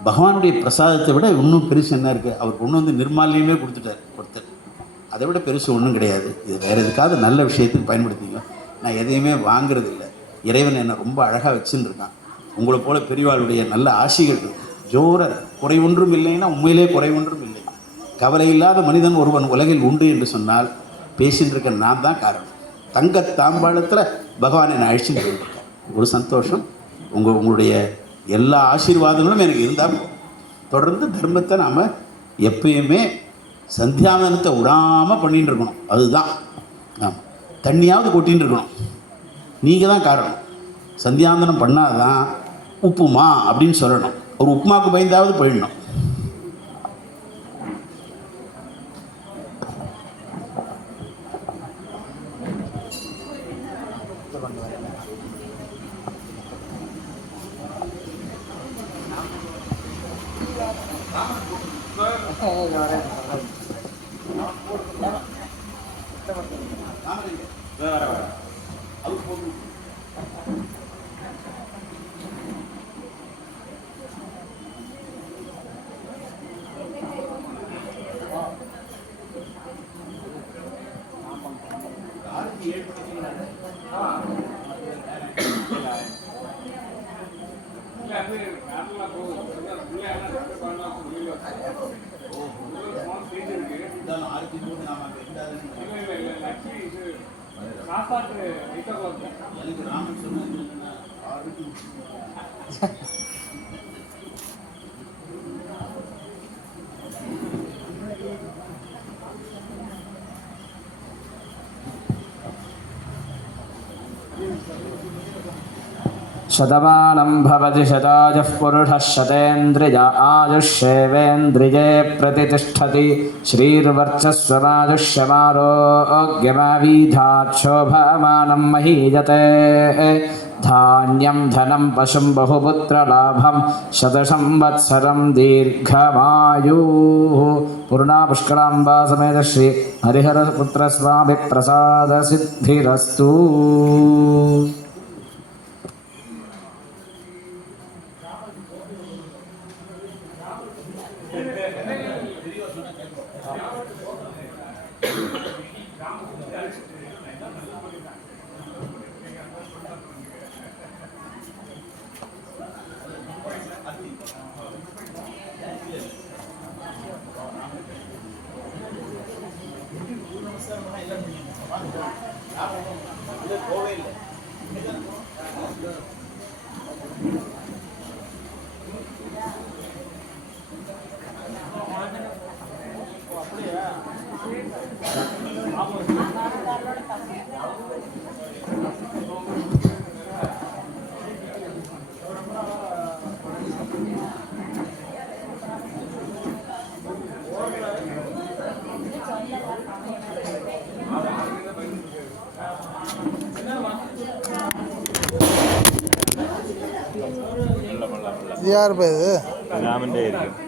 பகவானுடைய பிரசாதத்தை விட இன்னும் பெருசு என்ன இருக்குது? அவர் கொண்டு வந்து நிர்மால்யமே கொடுத்துட்டார் ஒருத்தர். அதை விட பெருசு ஒன்றும் கிடையாது. இது வேறு எதுக்காவது நல்ல விஷயத்துக்கு பயன்படுத்திங்க. நான் எதையுமே வாங்கிறதில்லை. இறைவன் என்னை ரொம்ப அழகாக வச்சுன்னு இருக்கான். உங்களை போல பெரியவாளுடைய நல்ல ஆசிகள் ஜோரர். குறை ஒன்றும் இல்லைன்னா உண்மையிலே குறை ஒன்றும் இல்லை. கவலை இல்லாத மனிதன் ஒருவன் உலகில் உண்டு என்று சொன்னால் பேசின்னு இருக்க நான் தான் காரணம். தங்க தாம்பாளத்தில் பகவான் என்னை அழிச்சுட்டு போயிருக்கேன். ஒரு சந்தோஷம். உங்களுடைய எல்லா ஆசீர்வாதங்களும் எனக்கு இருந்தால் தொடர்ந்து தர்மத்தை நாம் எப்பயுமே சந்தியாவனத்தை விடாமல் பண்ணிகிட்டு இருக்கணும். அதுதான். தண்ணியாவது கொட்டின்னு இருக்கணும். நீங்கள் தான் காரணம். சந்தியாந்தனம் பண்ணாதான் உப்புமா அப்படின்னு சொல்லணும். ஒரு உப்புமாவுக்கு பயந்தாவது போயிடணும். शतमानं भवति शतायुः पुरुषः शतेन्द्रिय आयुष्येवेन्द्रिये प्रतिष्ठति श्रीर्वर्चस्वमायुष्यमारोग्यमावीधात् शोभमानं महीयते धान्यं धनं पशुं बहुपुत्रलाभं शतसंवत्सरं दीर्घमायुः पूर्णा पुष्कलाम्बा समेत श्री हरिहरपुत्रस्वामि प्रसादसिद्धिरस्तु। இது யார் பேர் இது? ராமன் இருக்கு